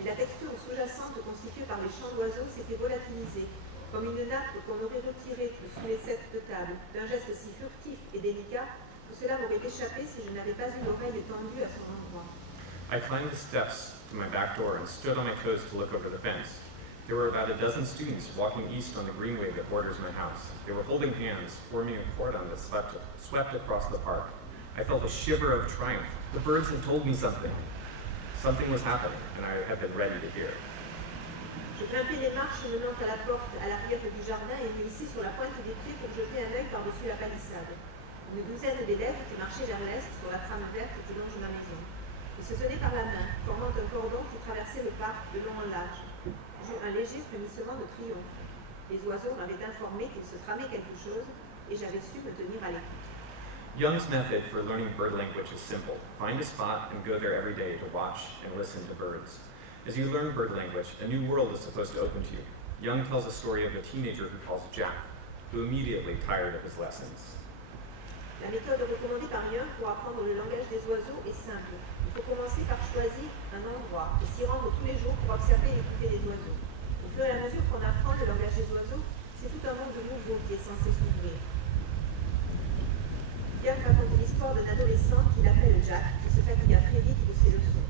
Mais la texture sous-jacente constituée par les chants d'oiseaux s'était volatilisée, comme une nappe qu'on aurait retirée de sous les settes de table, d'un geste si furtif et délicat que cela m'aurait échappé si je n'avais pas eu l'oreille tendue à son endroit. I climbed the steps to my back door and stood on my toes to look over the fence. There were about a dozen students walking east on the greenway that borders my house. They were holding hands, forming a cordon that swept across the park. I felt a shiver of triumph. The birds had told me something. Something was happening, and I had been ready to hear. Je grimpai les marches menant à la porte à l'arrière du jardin et me hissai sur la pointe des pieds pour jeter un œil par-dessus la palissade. Une douzaine d'élèves qui marchaient vers l'est sur la trame verte qui longe ma maison. Ils se tenaient par la main, formant un cordon qui traversait le parc de long en large. J'eus un léger frémissement de triomphe. Les oiseaux m'avaient informé qu'il se tramait quelque chose et j'avais su me tenir à l'écoute. Young's method for learning bird language is simple. Find a spot and go there every day to watch and listen to birds. As you learn bird language, a new world is supposed to open to you. Young tells a story of a teenager who calls Jack, who immediately tired of his lessons. La méthode recommandée par Young pour apprendre le langage des oiseaux est simple. Il faut commencer par choisir un endroit et s'y rendre tous les jours pour observer et écouter les oiseaux. Au fur et à mesure qu'on apprend le langage des oiseaux, c'est tout un monde nouveau qui est censé s'ouvrir. Young raconte l'histoire d'un adolescent qu'il appelle Jack, qui se fatigua très vite de ses leçons.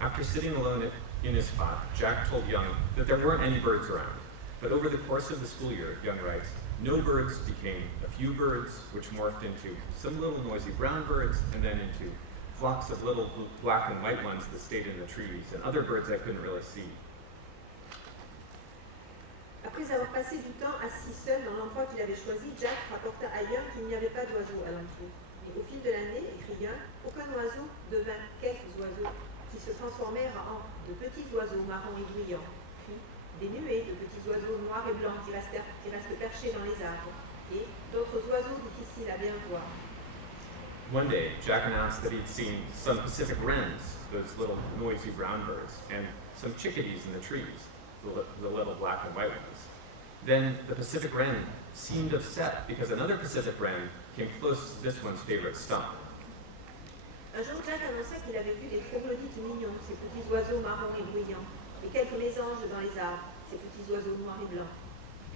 After sitting alone in his spot, Jack told Young that there weren't any birds around. But over the course of the school year, Young writes, no birds became a few birds, which morphed into some little noisy brown birds, and then into flocks of little black and white ones that stayed in the trees, and other birds I couldn't really see. Après avoir passé du temps assis seul dans l'endroit qu'il avait choisi, Jack rapporta à Young qu'il n'y avait pas d'oiseaux alentour. Et au fil de l'année, écrit Young, aucun oiseau devint quelques oiseaux qui se transformèrent en de petits oiseaux marrons et bruyants, puis des nuées de petits oiseaux noirs et blancs qui restent perchés dans les arbres, et d'autres oiseaux difficiles à bien voir. One day, Jack announced that he'd seen some Pacific wrens, those little noisy brown birds, and some chickadees in the trees, the little black and white ones. Then the Pacific wren seemed upset because another Pacific wren came close to this one's favorite stump. Un jour, Jack annonça qu'il avait vu des troglodytes mignons, ces petits oiseaux marrons et bruyants, et quelques mésanges dans les arbres, ces petits oiseaux noirs et blancs.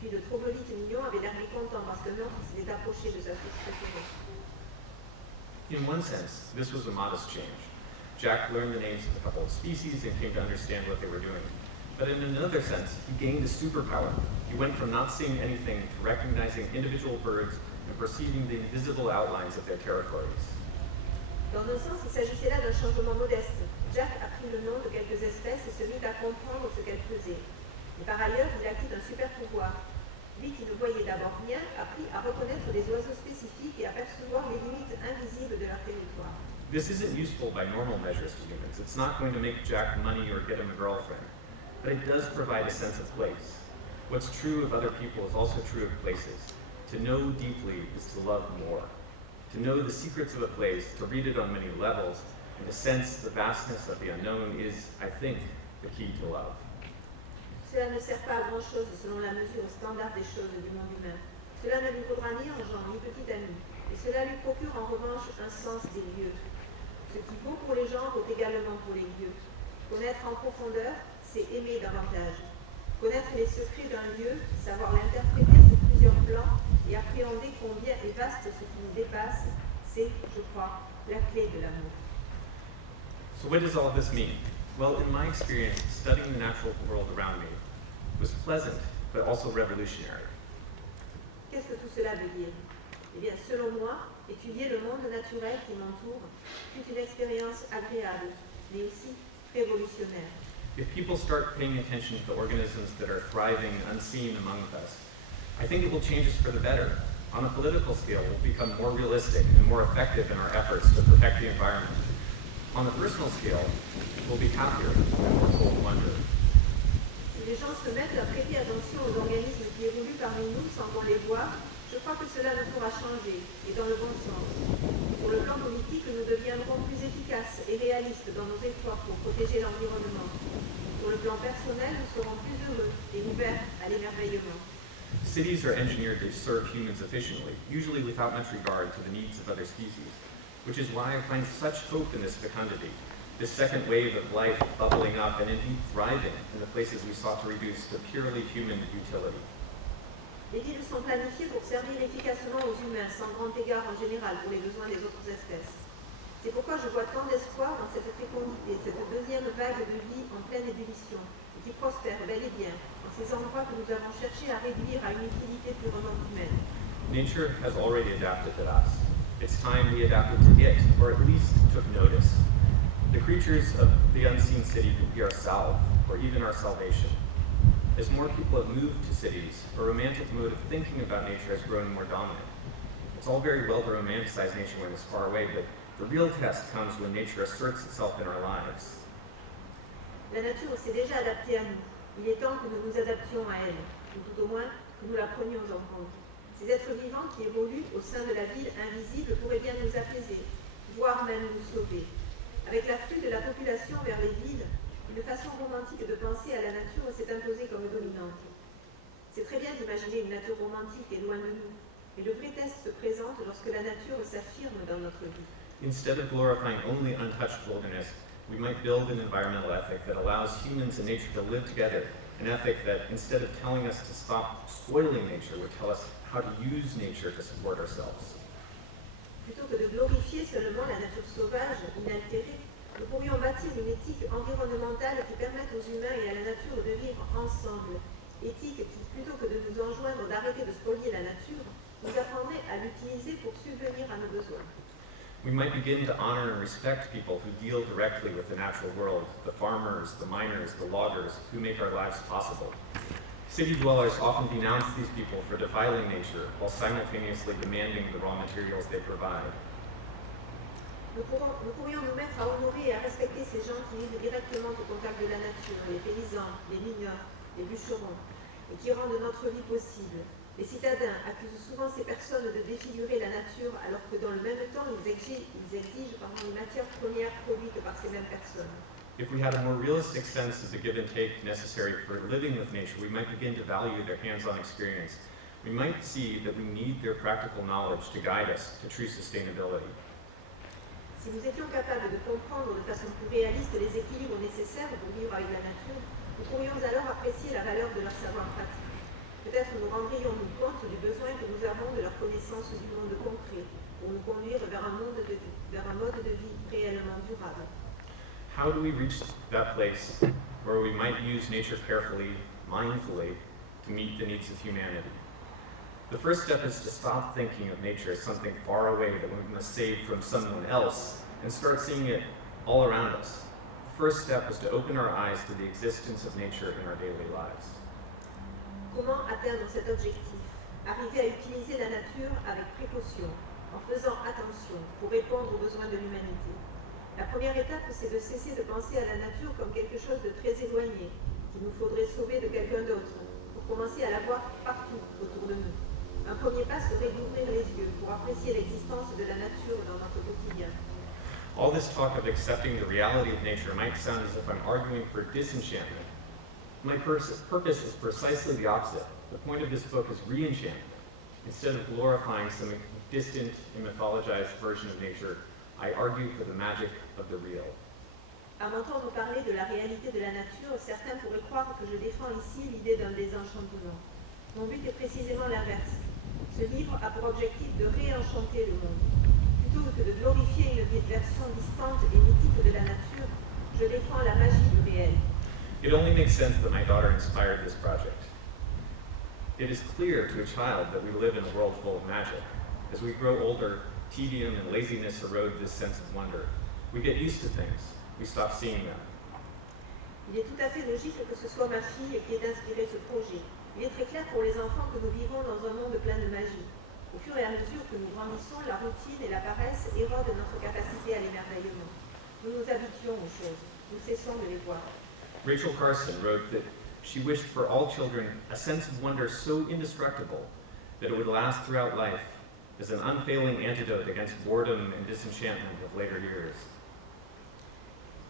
Puis le troglodyte mignon avait l'air mécontent parce qu'un autre s'était approché de sa souche préférée. In one sense, this was a modest change. Jack learned the names of a couple of species and came to understand what they were doing. But in another sense, he gained a superpower. He went from not seeing anything to recognizing individual birds and perceiving the invisible outlines of their territories. Dans un sens, il s'agissait là d'un changement modeste. Jack apprit le nom de quelques espèces et se mit à comprendre ce qu'elles faisaient. Mais par ailleurs, il acquit un super pouvoir. Lui qui ne voyait d'abord rien, apprit à reconnaître des oiseaux spécifiques et à percevoir les limites invisibles de leur territoire. This isn't useful by normal measures to humans. It's not going to make Jack money or get him a girlfriend. But it does provide a sense of place. What's true of other people is also true of places. To know deeply is to love more. To know the secrets of a place, to read it on many levels, and to sense the vastness of the unknown is, I think, the key to love. Cela ne sert pas à grand-chose selon la mesure standard des choses du monde humain. Cela ne lui vaudra ni argent ni petit ami, et cela lui procure en revanche un sens des lieux. Ce qui vaut pour les gens vaut également pour les lieux. Connaître en profondeur, c'est aimer davantage. Connaître les secrets d'un lieu, savoir l'interpréter sur plusieurs plans et appréhender combien est vaste ce qui nous dépasse, c'est, je crois, la clé de l'amour. So what does all of this mean? Well, in my experience, studying the natural world around me was pleasant, but also revolutionary. Qu'est-ce que tout cela veut dire? Eh bien, selon moi, étudier le monde naturel qui m'entoure fut une expérience agréable, mais aussi révolutionnaire. If people start paying attention to the organisms that are thriving unseen among us, I think it will change us for the better. On a political scale, we'll become more realistic and more effective in our efforts to protect the environment. On a personal scale, we'll be happier and more full of wonder. Si les gens se mettent à prêter attention aux organismes qui évoluent parmi nous sans qu'on les voie, je crois que cela nous fera changer, et dans le bon sens. Sur le plan politique, nous deviendrons plus efficaces et réalistes dans nos efforts pour protéger l'environnement. Sur le plan personnel, nous serons plus heureux et ouverts à l'émerveillement. Cities are engineered to serve humans efficiently, usually without much regard to the needs of other species, which is why I find such hope in this fecundity, this second wave of life bubbling up and indeed thriving in the places we sought to reduce to purely human utility. Les villes sont planifiées pour servir efficacement aux humains, sans grand égard en général pour les besoins des autres espèces. C'est pourquoi je vois tant d'espoir dans cette fécondité, cette deuxième vague de vie en pleine ébullition, et qui prospère bel et bien dans ces endroits que nous avons cherché à réduire à une utilité purement humaine. Nature has already adapted to us. It's time we adapted to it, or at least took notice. The creatures of the unseen city could be our salve, or even our salvation. As more people have moved to cities, a romantic mode of thinking about nature has grown more dominant. It's all very well to romanticize nature when it's far away, but the real test comes when nature asserts itself in our lives. La nature s'est déjà adaptée à nous. Il est temps que nous nous adaptions à elle, ou tout au moins que nous la prenions en compte. Ces êtres vivants qui évoluent au sein de la ville invisible pourraient bien nous apaiser, voire même nous sauver. Avec l'afflux de la population vers les villes, une façon romantique de penser à la nature s'est imposée comme dominante. C'est très bien d'imaginer une nature romantique et loin de nous, Et le vrai test se présente lorsque la nature s'affirme dans notre vie. Instead of glorifying only untouched wilderness, we might build an environmental ethic that allows humans and nature to live together, an ethic that, instead of telling us to stop spoiling nature, would tell us how to use nature to support ourselves. Plutôt que de glorifier seulement la nature sauvage, inaltérée, nous pourrions bâtir une éthique environnementale qui permette aux humains et à la nature de vivre ensemble. Éthique qui, plutôt que de nous enjoindre d'arrêter de spolier la nature, nous apprendrait à l'utiliser pour subvenir à nos besoins. We might begin to honor and respect people who deal directly with the natural world, the farmers, the miners, the loggers, who make our lives possible. City dwellers often denounce these people for defiling nature while simultaneously demanding the raw materials they provide. Nous pourrions nous mettre à honorer et à respecter ces gens qui vivent directement au contact de la nature, les paysans, les mineurs, les bûcherons, et qui rendent notre vie possible. Les citadins accusent souvent ces personnes de défigurer la nature alors que dans le même temps, ils exigent les matières premières produites par ces mêmes personnes. If we had a more realistic sense of the give and take necessary for living with nature, we might begin to value their hands-on experience. We might see that we need their practical knowledge to guide us to true sustainability. Si nous étions capables de comprendre de façon plus réaliste les équilibres nécessaires pour vivre avec la nature, nous pourrions alors apprécier la valeur de leur savoir pratique. Peut-être nous rendrions-nous compte du besoin que nous avons de leur connaissance du monde concret pour nous conduire vers un mode de vie réellement durable. How do we reach that place where we might use nature carefully, mindfully, to meet the needs of humanity? The first step is to stop thinking of nature as something far away that we must save from someone else and start seeing it all around us. The first step is to open our eyes to the existence of nature in our daily lives. Comment atteindre cet objectif? Arriver à utiliser la nature avec précaution, en faisant attention pour répondre aux besoins de l'humanité. La première étape, c'est de cesser de penser à la nature comme quelque chose de très éloigné, qu'il nous faudrait sauver de quelqu'un d'autre, pour commencer à la voir partout autour de nous. Un premier pas serait d'ouvrir les yeux pour apprécier l'existence de la nature dans notre quotidien. All this talk of accepting the reality of nature might sound as if I'm arguing for disenchantment. My purpose is precisely the opposite. The point of this book is re-enchantment. Instead of glorifying some distant and mythologized version of nature, I argue for the magic of the real. À m'entendre parler de la réalité de la nature, certains pourraient croire que je défends ici l'idée d'un désenchantement. Mon but est précisément l'inverse. Ce livre a pour objectif de réenchanter le monde. Plutôt que de glorifier une version distante et mythique de la nature, je défends la magie du réel. It only makes sense that my daughter inspired this project. It is clear to a child that we live in a world full of magic. As we grow older, tedium and laziness erode this sense of wonder. We get used to things. We stop seeing them. Il est tout à fait logique que ce soit ma fille qui ait inspiré ce projet. Il est très clair pour les enfants que nous vivons dans un monde plein de magie. Au fur et à mesure que nous grandissons, la routine et la paresse érodent notre capacité à l'émerveillement. Nous nous habituons aux choses. Nous cessons de les voir. Rachel Carson wrote that she wished for all children a sense of wonder so indestructible that it would last throughout life as an unfailing antidote against boredom and disenchantment of later years.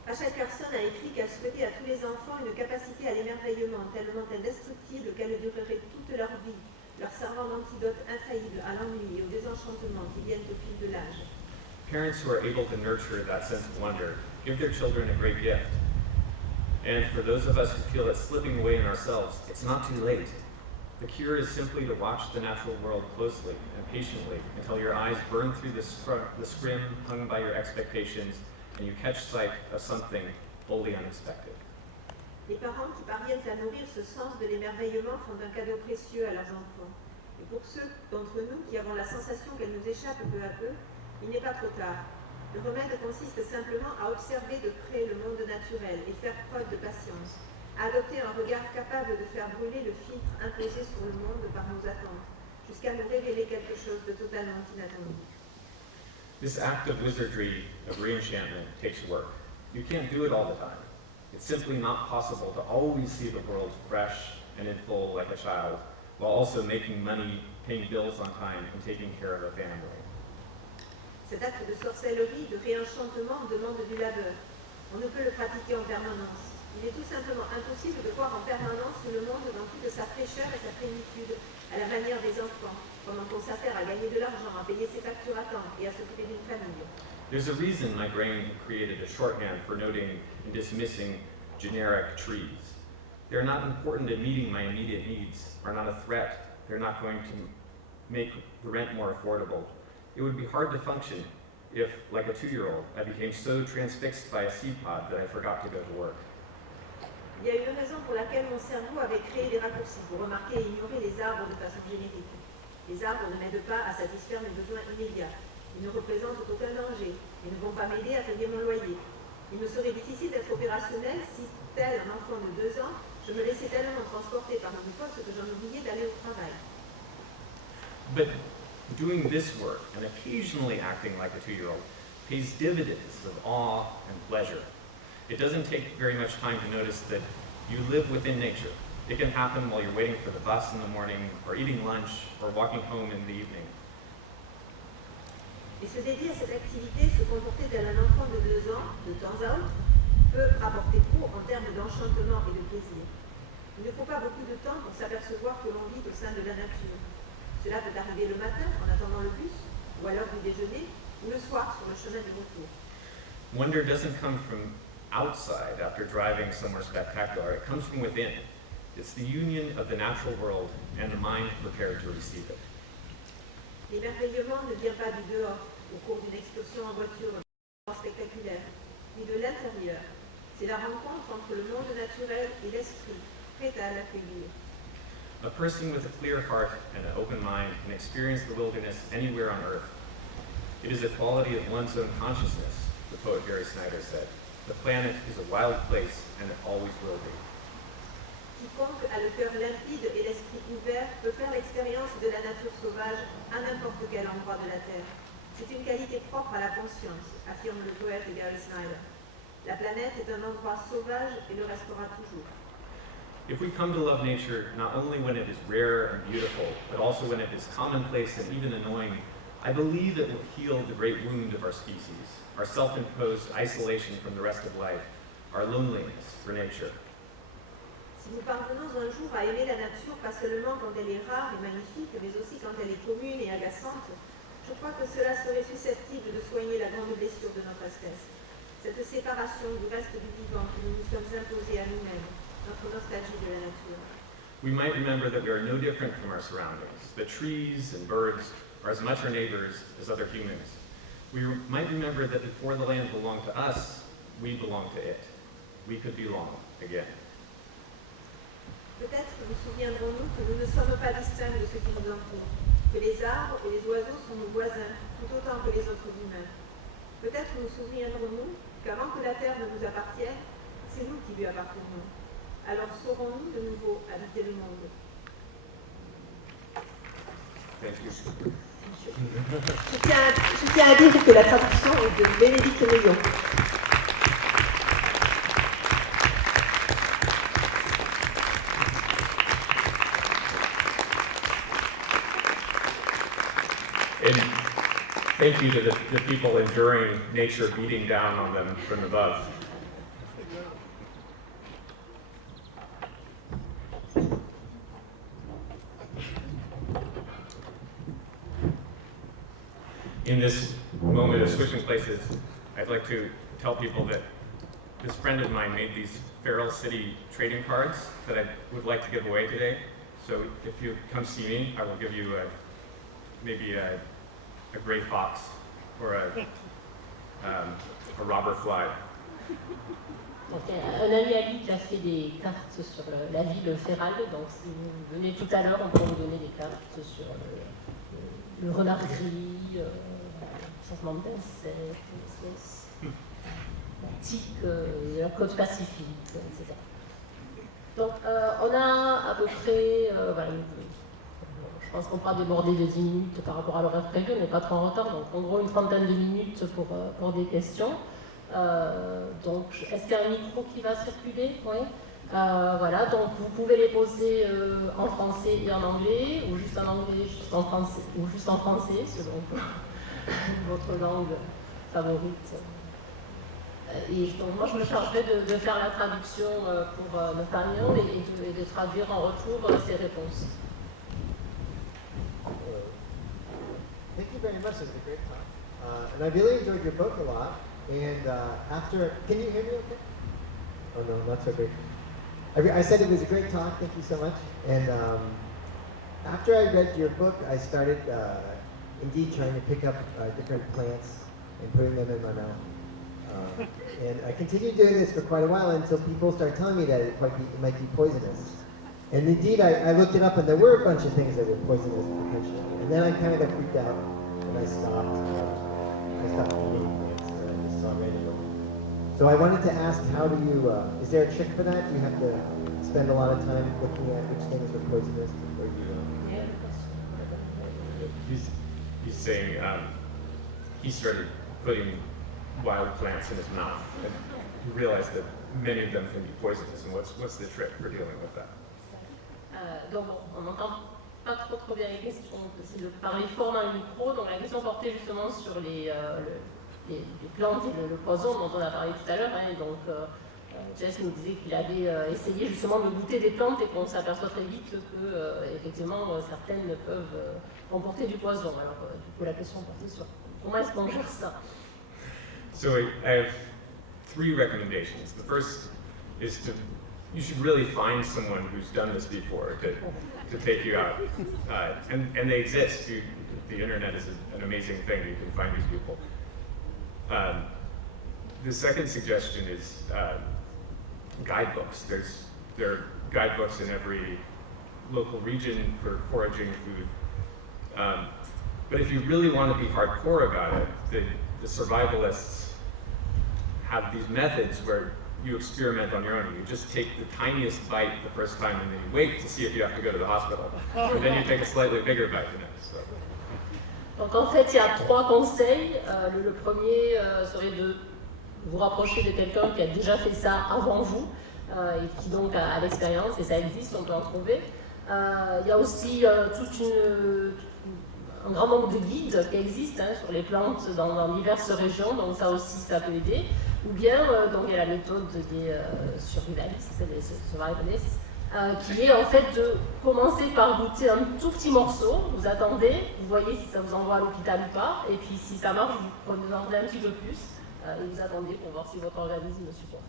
Rachel Carson a écrit qu'elle souhaitait à tous les enfants une capacité à l'émerveillement tellement indestructible qu'elle durerait toute leur vie, leur servant d'antidote infaillible à l'ennui et au désenchantement qui viennent au fil de l'âge. Parents who are able to nurture that sense of wonder give their children a great gift. And for those of us who feel it slipping away in ourselves, it's not too late. The cure is simply to watch the natural world closely and patiently until your eyes burn through the scrim hung by your expectations and you catch sight of something wholly unexpected. Les parents qui parviennent à nourrir ce sens de l'émerveillement font un cadeau précieux à leurs enfants. Et pour ceux d'entre nous qui avons la sensation qu'elle nous échappe peu à peu, il n'est pas trop tard. Le remède consiste simplement à observer de près le monde naturel et faire preuve de patience, à adopter un regard capable de faire brûler le filtre imposé sur le monde par nos attentes, jusqu'à nous révéler quelque chose de totalement inattendu. This act of wizardry, of re-enchantment, takes work. You can't do it all the time. It's simply not possible to always see the world fresh and in full like a child, while also making money, paying bills on time, and taking care of a family. Cet acte de sorcellerie, de réenchantement demande du labeur. On ne peut le pratiquer en permanence. Il est tout simplement impossible de voir en permanence le monde dans toute sa fraîcheur et sa plénitude, à la manière des enfants, pendant qu'on s'affaire à gagner de l'argent, à payer ses factures à temps et à s'occuper d'une famille. There's a reason my brain created a shorthand for noting and dismissing generic trees. They're not important in meeting my immediate needs, are not a threat. They're not going to make the rent more affordable. It would be hard to function if, like a 2-year-old, I became so transfixed by a seed pod that I forgot to go to work. Il y a une raison pour laquelle mon cerveau avait créé des raccourcis pour remarquer et ignorer les arbres de façon générique. Les arbres ne m'aident pas à satisfaire mes besoins immédiats. Ils ne représentent aucun danger et ne vont pas m'aider à payer mon loyer. Il me serait difficile d'être opérationnel si, tel un enfant de 2 ans, je me laissais tellement transporter par mon poste que j'en oubliais d'aller au travail. But doing this work and occasionally acting like a 2-year-old pays dividends of awe and pleasure. It doesn't take very much time to notice that you live within nature. It can happen while you're waiting for the bus in the morning, or eating lunch, or walking home in the evening. Et se dédier à cette activité, se comporter tel un enfant de 2 ans, de temps à autre, peut rapporter gros en termes d'enchantement et de plaisir. Il ne faut pas beaucoup de temps pour s'apercevoir que l'on vit au sein de la nature. Cela peut arriver le matin en attendant le bus, ou à l'heure du déjeuner, ou le soir sur le chemin du retour. Wonder doesn't come from outside after driving somewhere spectacular. It comes from within. It's the union of the natural world and the mind prepared to receive it. L'émerveillement ne vient pas du dehors, au cours d'une excursion en voiture spectaculaire, mais de l'intérieur. C'est la rencontre entre le monde naturel et l'esprit, prêt à l'accueillir. A person with a clear heart and an open mind can experience the wilderness anywhere on earth. It is a quality of one's own consciousness, the poet Gary Snyder said. The planet is a wild place, and it always will be. Quiconque a le cœur limpide et l'esprit ouvert peut faire l'expérience de la nature sauvage à n'importe quel endroit de la Terre. C'est une qualité propre à la conscience, affirme le poète Gary Snyder. La planète est un endroit sauvage et le restera toujours. If we come to love nature not only when it is rare and beautiful, but also when it is commonplace and even annoying, I believe it will heal the great wound of our species, our self-imposed isolation from the rest of life, our loneliness for nature. Si nous parvenons un jour à aimer la nature, pas seulement quand elle est rare et magnifique, mais aussi quand elle est commune et agaçante, je crois que cela serait susceptible de soigner la grande blessure de notre espèce. Cette séparation du reste du vivant que nous nous sommes imposés à nous-mêmes, notre nostalgie de la nature. We might remember that we are no different from our surroundings. The trees and birds are as much our neighbors as other humans. We might remember that before the land belonged to us, we belonged to it. We could belong again. Peut-être nous souviendrons-nous que nous ne sommes pas distincts de ce qui nous entoure, que les arbres et les oiseaux sont nos voisins, tout autant que les autres humains. Peut-être nous souviendrons-nous qu'avant que la terre ne nous appartienne, c'est nous qui lui appartenons. Alors saurons-nous de nouveau habiter le monde. Thank you. Je tiens à dire que la traduction est de Bénédicte Meillon. And thank you to the people enduring nature beating down on them from above. In this moment of switching places, I'd like to tell people that this friend of mine made these Feral City trading cards that I would like to give away today. So if you come see me, I will give you maybe a gray fox or a robber fly. Donc, un ami à lui qui a fait des cartes sur la ville férale, donc si vous venez tout à l'heure, on peut vous donner des cartes sur le renard gris, le changement d'insectes, l'espèce, la tique, la côte pacifique, etc. Donc on a à peu près, je pense qu'on pourra déborder de 10 minutes par rapport à l'horaire prévu, on n'est pas trop en retard, donc en gros une trentaine de minutes pour des questions. Donc, est-ce qu'il y a un micro qui va circuler? Oui. Voilà, donc vous pouvez les poser en français et en anglais, ou juste en anglais, juste en français, ou juste en français, selon votre langue favorite. Et donc, moi, je me chargerai de faire la traduction pour notre ami et de traduire en retour ces réponses. Thank you very much. It was a great talk. And I really enjoyed your book a lot. And can you hear me okay? Oh no, not so great. I said it was a great talk. Thank you so much. And after I read your book, I started indeed trying to pick up different plants and putting them in my mouth. And I continued doing this for quite a while until people started telling me that it might be poisonous. And indeed, I looked it up, and there were a bunch of things that were poisonous potentially. And then I kind of got freaked out, and I stopped eating plants that I just saw randomly. So I wanted to ask, how do you? Is there a trick for that? Do you have to spend a lot of time looking at which things are poisonous before you? He's saying he started putting wild plants in his mouth and he realized that many of them can be poisonous. And what's the trick for dealing with that? Donc on n'entend pas trop bien les questions, par les formes à micro. Donc la question portait justement sur les plantes et le poison dont on a parlé tout à l'heure. Et donc Jess nous disait qu'il avait essayé justement de goûter des plantes et qu'on s'aperçoit très vite que effectivement certaines peuvent comporter du poison. Alors du coup la question portait sur comment est-ce qu'on gère ça. So I have 3 recommendations. The first is you should really find someone who's done this before to take you out. And they exist. The internet is an amazing thing. You can find these people. The second suggestion is guidebooks. There are guidebooks in every local region for foraging food. But if you really want to be hardcore about it, the survivalists have these methods where you experiment on your own. You just take the tiniest bite the first time and then you wait to see if you have to go to the hospital. And then you take a slightly bigger bite the next. So. Donc en fait, il y a 3 conseils. Le premier serait de vous rapprocher de quelqu'un qui a déjà fait ça avant vous et qui donc a l'expérience, et ça existe, on peut en trouver. Il y a aussi un grand nombre de guides qui existent sur les plantes dans diverses régions, donc ça aussi ça peut aider. Ou bien, donc il y a la méthode des survivalistes, des survivalists, qui est en fait de commencer par goûter un tout petit morceau, vous attendez, vous voyez si ça vous envoie à l'hôpital ou pas, et puis si ça marche, vous en prenez un petit peu plus, et vous attendez pour voir si votre organisme le supporte.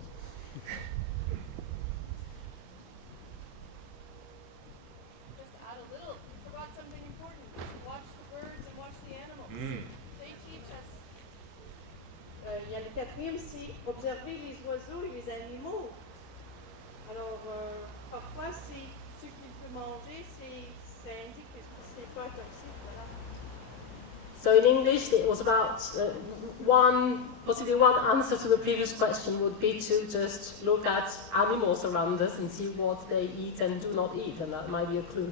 Just add a little. You forgot something important. Watch the birds and watch the animals. They teach us. Il y a le 4e, c'est observer les oiseaux et les animaux. Alors, parfois, c'est ce qu'il peut manger, ça indique que c'est pas toxique. Voilà. So in English, it was about possibly one answer to the previous question would be to just look at animals around us and see what they eat and do not eat, and that might be a clue.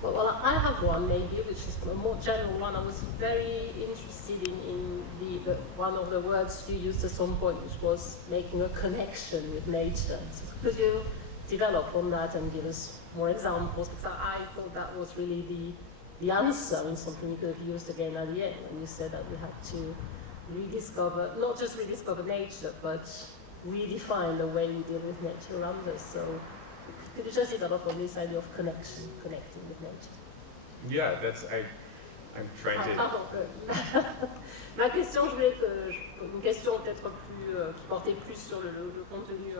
Well, I have one maybe, which is a more general one. I was very interested in one of the words you used at some point, which was making a connection with nature. So could you develop on that and give us more examples? Because I thought that was really the answer, and something you could have used again at the end when you said that we had to rediscover, not just rediscover nature, but redefine the way we deal with nature around us. So could you just develop on this idea of connection, connecting with nature? Yeah, I'm trying to. Ma question, une question peut-être plus, qui portait plus sur le contenu,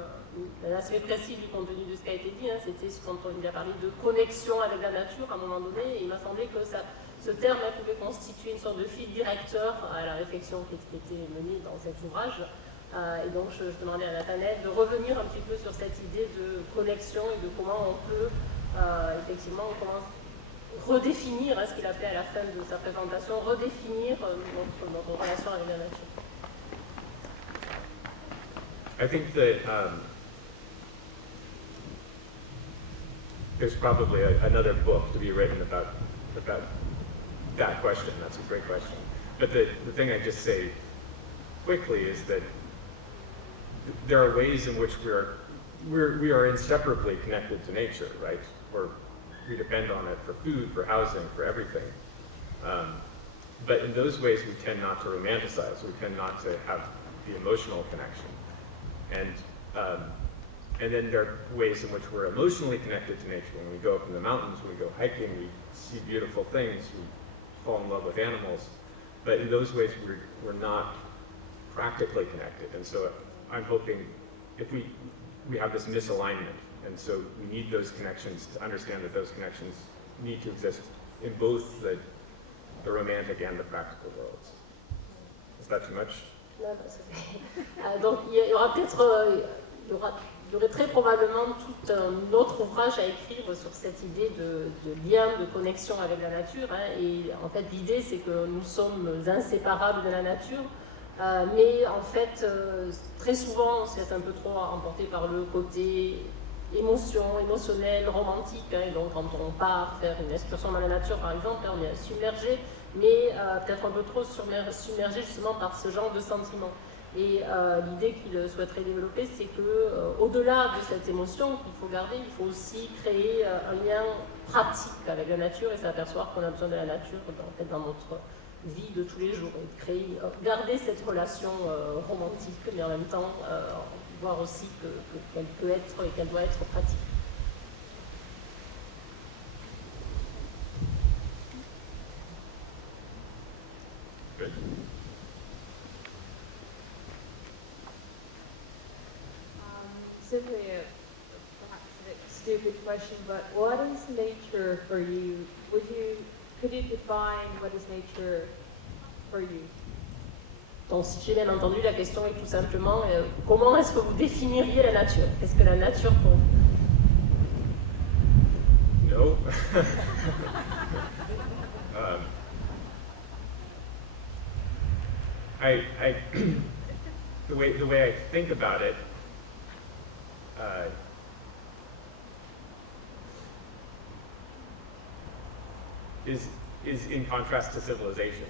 l'aspect précis du contenu de ce qui a été dit, c'était quand on a parlé de connexion avec la nature à un moment donné, et il m'a semblé que ce terme pouvait constituer une sorte de fil directeur à la réflexion qui était menée dans cet ouvrage. Et donc je demandais à Nathanaël de revenir un petit peu sur cette idée de connexion et de comment on peut effectivement redéfinir ce qu'il appelait à la fin de sa présentation, redéfinir notre relation avec la nature. I think that there's probably another book to be written about that question. That's a great question. But the thing I just say quickly is that there are ways in which we are inseparably connected to nature, right? we depend on it for food, for housing, for everything. But in those ways, we tend not to romanticize. We tend not to have the emotional connection. And then there are ways in which we're emotionally connected to nature. When we go up in the mountains, when we go hiking, we see beautiful things, we fall in love with animals. But in those ways, we're not practically connected. And so I'm hoping if we have this misalignment, and so we need those connections to understand that those connections need to exist in both the romantic and the practical worlds. Is that too much? Non, donc il y aura peut-être, il y aurait très probablement tout un autre ouvrage à écrire sur cette idée de lien, de connexion avec la nature. Et en fait, l'idée, c'est que nous sommes inséparables de la nature. Mais en fait, très souvent, on se laisse un peu trop emporter par le côté émotionnel, romantique. Et donc, quand on part faire une excursion dans la nature, par exemple, on est submergé, mais peut-être un peu trop submergé justement par ce genre de sentiments. Et l'idée qu'il souhaiterait développer, c'est que au-delà de cette émotion qu'il faut garder, il faut aussi créer un lien pratique avec la nature et s'apercevoir qu'on a besoin de la nature dans notre vie de tous les jours, et garder cette relation romantique, mais en même temps voir aussi qu'elle peut être et qu'elle doit être pratique. Good. Simply perhaps a stupid question, but what is nature for you? Could you define what is nature for you? Donc, si j'ai bien entendu, la question est tout simplement comment est-ce que vous définiriez la nature? Qu'est-ce que la nature pour vous? No. The way I think about it is in contrast to civilization.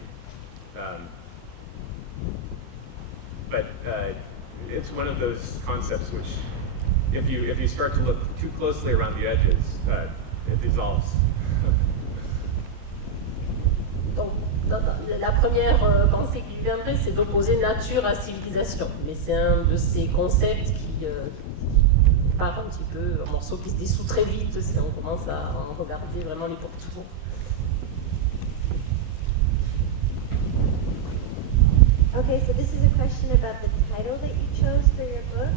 But it's one of those concepts which, if you start to look too closely around the edges, it dissolves. Donc, la première pensée qui lui viendrait, c'est d'opposer nature à civilisation. Mais c'est un de ces concepts qui part un petit peu, un morceau qui se dissout très vite si on commence à en regarder vraiment les pourtours. Okay, so this is a question about the title that you chose for your book,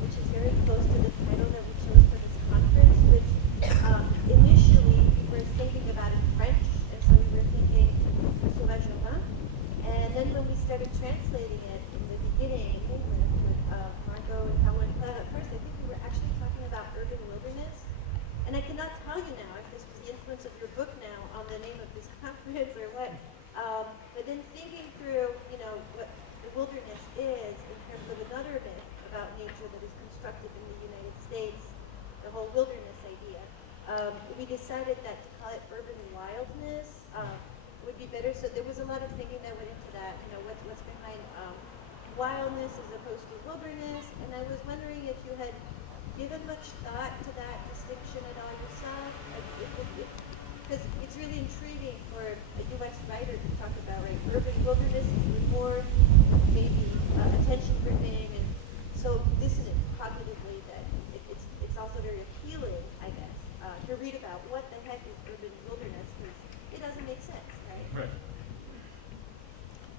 which is very close to the title that we chose for this conference, which initially we were thinking about in French, and so we were thinking Sauvage Urbain. And then when we started translating it in the beginning with Margot and Helen, at first I think we were actually talking about urban wilderness. And I cannot tell you now if this was the influence of your book now on the name of this conference or what. But then thinking through, what the wilderness is in terms of another myth about nature that is constructed in the United States, the whole wilderness idea, we decided that to call it urban wildness would be better. So there was a lot of thinking that went into that, what's behind wildness as opposed to wilderness. And I was wondering if you had given much thought to that distinction at all yourself. Because it's really intriguing for a U.S. writer to talk about, right? Urban wilderness is more maybe attention-gripping, and so this is cognitively that it's also very appealing, I guess, to read about what the heck is urban wilderness, because it doesn't make sense, right? Right.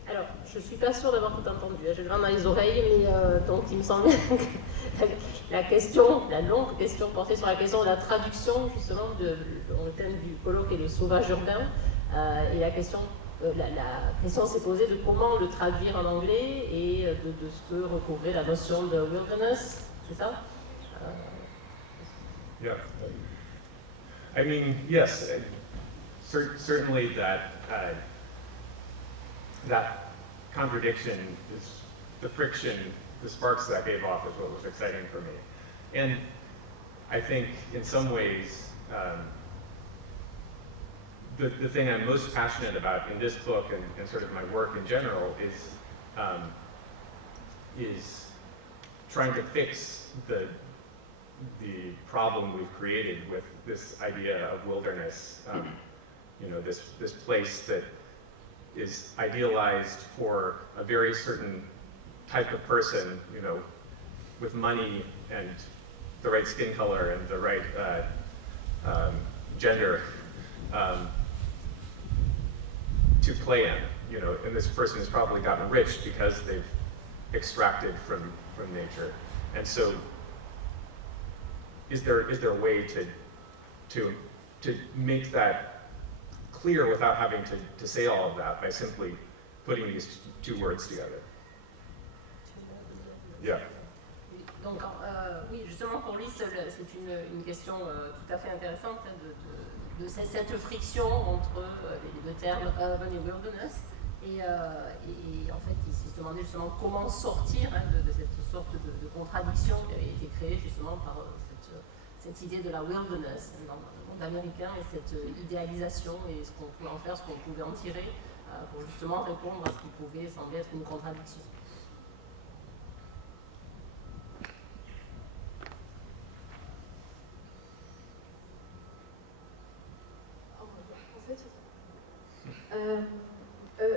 Alors, je ne suis pas sûre d'avoir tout entendu, j'ai le vent dans les oreilles, mais donc il me semble que la longue question portait sur la question de la traduction, justement, dont le thème du colloque est le sauvage urbain, et la question s'est posée de comment le traduire en anglais et de ce que recouvrait la notion de wilderness, c'est ça? Yeah. I mean, yes, certainly that contradiction is the friction, the sparks that gave off is what was exciting for me. And I think in some ways, the thing I'm most passionate about in this book and sort of my work in general is trying to fix the the problem we've created with this idea of wilderness. You know, this place that is idealized for a very certain type of person, you know, with money and the right skin color and the right gender to play in, you know, and this person has probably gotten rich because they've extracted from nature. And so is there a way to make that clear without having to say all of that by simply putting these two words together? Yeah. Donc, oui, justement, pour lui, c'est une question tout à fait intéressante hein, de cette friction entre les deux termes urban et wilderness. Et en fait, il s'est demandé justement comment sortir hein, de cette sorte de contradiction qui avait été créée justement par cette idée de la wilderness dans le monde américain et cette idéalisation et ce qu'on pouvait en faire, ce qu'on pouvait en tirer pour justement répondre à ce qui pouvait sembler être une contradiction.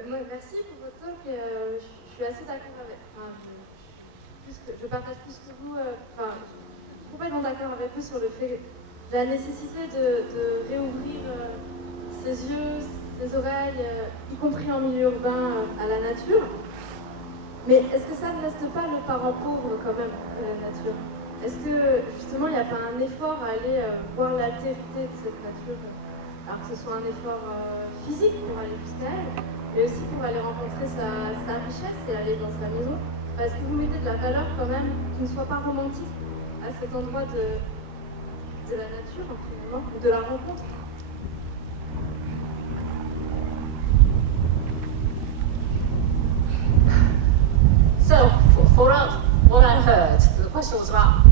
Moi, merci pour votre talk. Je suis assez d'accord avec. Je partage plus que vous. Je suis complètement d'accord avec vous sur le fait de la nécessité de réouvrir ses yeux, ses oreilles, y compris en milieu urbain, à la nature. Mais est-ce que ça ne reste pas le parent pauvre quand même de la nature? Est-ce que justement il n'y a pas un effort à aller voir l'altérité de cette nature? Alors que ce soit un effort physique pour aller jusqu'à elle, mais aussi pour aller rencontrer sa richesse et aller dans sa maison. Parce que vous mettez de la valeur quand même qui ne soit pas romantique à cet endroit de la nature, finalement, de la rencontre. So, for what I heard, the question was about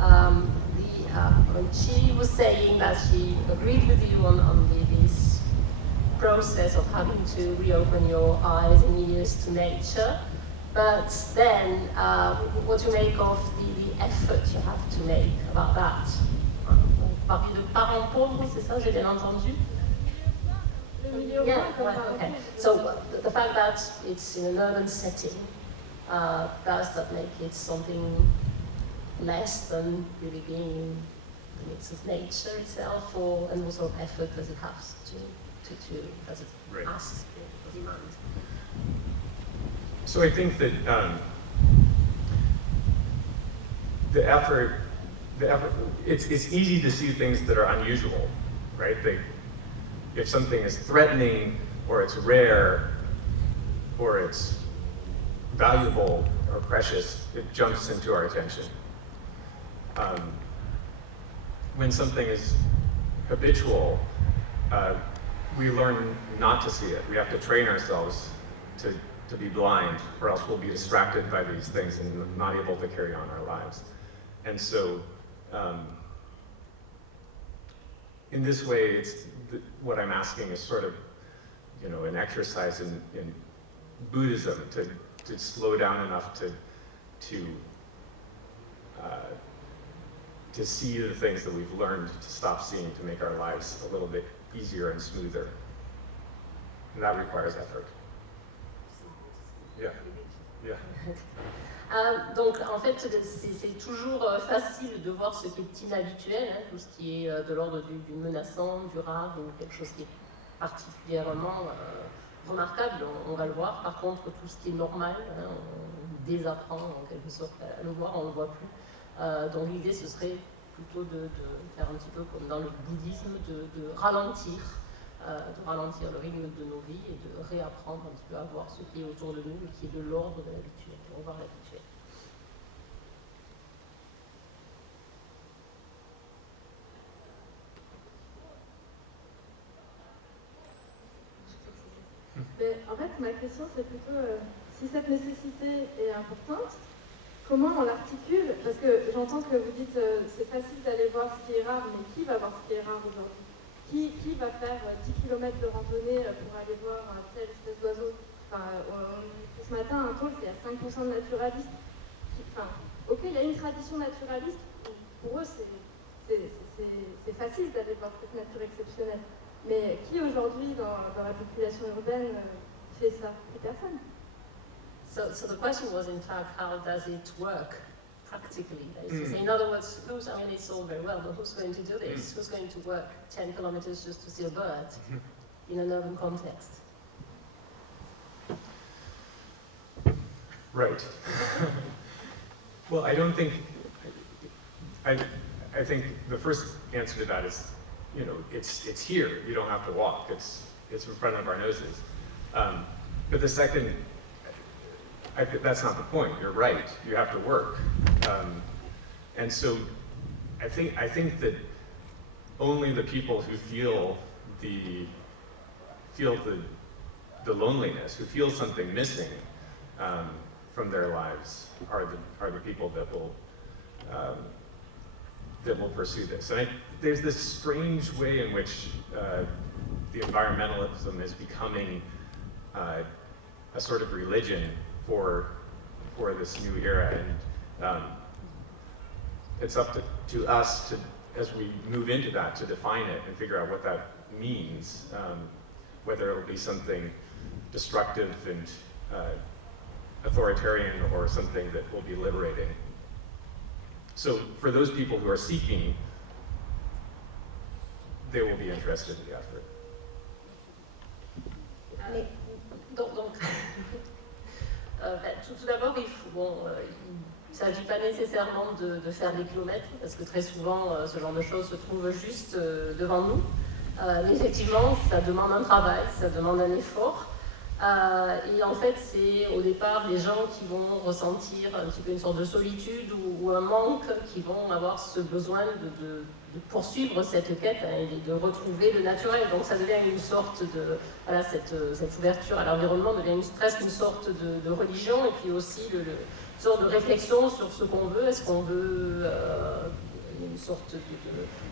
when she was saying that she agreed with you on this process of having to reopen your eyes and ears to nature, but then what you make of the effort you have to make about that. Vous parlez de parents pauvres, c'est ça, j'ai bien entendu? Yeah, right, okay. So the fact that it's in an urban setting, does that make it something less than really being in the midst of nature itself, or and what sort of effort does it have to does it Right. ask or demand? So I think that the effort, it's easy to see things that are unusual, right? If something is threatening, or it's rare, or it's valuable or precious, it jumps into our attention. When something is habitual, we learn not to see it. We have to train ourselves to be blind, or else we'll be distracted by these things and not able to carry on our lives. And so, in this way, what I'm asking is sort of, you know, an exercise in Buddhism to slow down enough to see the things that we've learned to stop seeing, to make our lives a little bit easier and smoother. And that requires effort. Yeah. Yeah. Donc en fait c'est toujours facile de voir ce qui est inhabituel, hein, tout ce qui est de l'ordre du menaçant, du rare ou quelque chose qui est particulièrement remarquable, on va le voir. Par contre tout ce qui est normal, hein, on désapprend en quelque sorte à le voir, on ne le voit plus. Donc l'idée ce serait plutôt de faire un petit peu comme dans le bouddhisme, de ralentir le rythme de nos vies et de réapprendre un petit peu à voir ce qui est autour de nous et qui est de l'ordre de l'habitude. On va voir l'habitude. Mais en fait, ma question c'est plutôt si cette nécessité est importante, comment on l'articule? Parce que j'entends que vous dites c'est facile d'aller voir ce qui est rare, mais qui va voir ce qui est rare aujourd'hui? Qui va faire 10 km de randonnée pour aller voir telle espèce d'oiseau? Ce matin, un talk, il y a 5% de naturalistes. Ok, il y a une tradition naturaliste, pour eux c'est facile d'aller voir cette nature exceptionnelle. Mais qui aujourd'hui dans la population urbaine fait ça? Plus personne. So the question was, in fact, how does it work practically? That is to say, in other words, I mean, it's all very well, but who's going to do this? Who's going to work 10 kilometers just to see a bird in an urban context? Right. Well, I don't think, I think the first answer to that is, you know, it's here. You don't have to walk. It's in front of our noses. But the second, that's not the point. You're right. You have to work. And so I think that only the people who feel the loneliness, who feel something missing from their lives, are the people that will pursue this. And there's this strange way in which the environmentalism is becoming a sort of religion for this new era, and it's up to us to, as we move into that, to define it and figure out what that means, whether it'll be something destructive and authoritarian or something that will be liberating. So for those people who are seeking, they will be interested in the effort. Donc tout d'abord, il ne s'agit pas nécessairement de faire des kilomètres, parce que très souvent, ce genre de choses se trouve juste devant nous. Mais effectivement, ça demande un travail, ça demande un effort. Et en fait, c'est au départ les gens qui vont ressentir un petit peu une sorte de solitude ou un manque, qui vont avoir ce besoin de poursuivre cette quête et de retrouver le naturel. Donc ça devient une sorte de... Voilà, cette ouverture à l'environnement devient presque une sorte de religion, et puis aussi une sorte de réflexion sur ce qu'on veut. Est-ce qu'on veut une sorte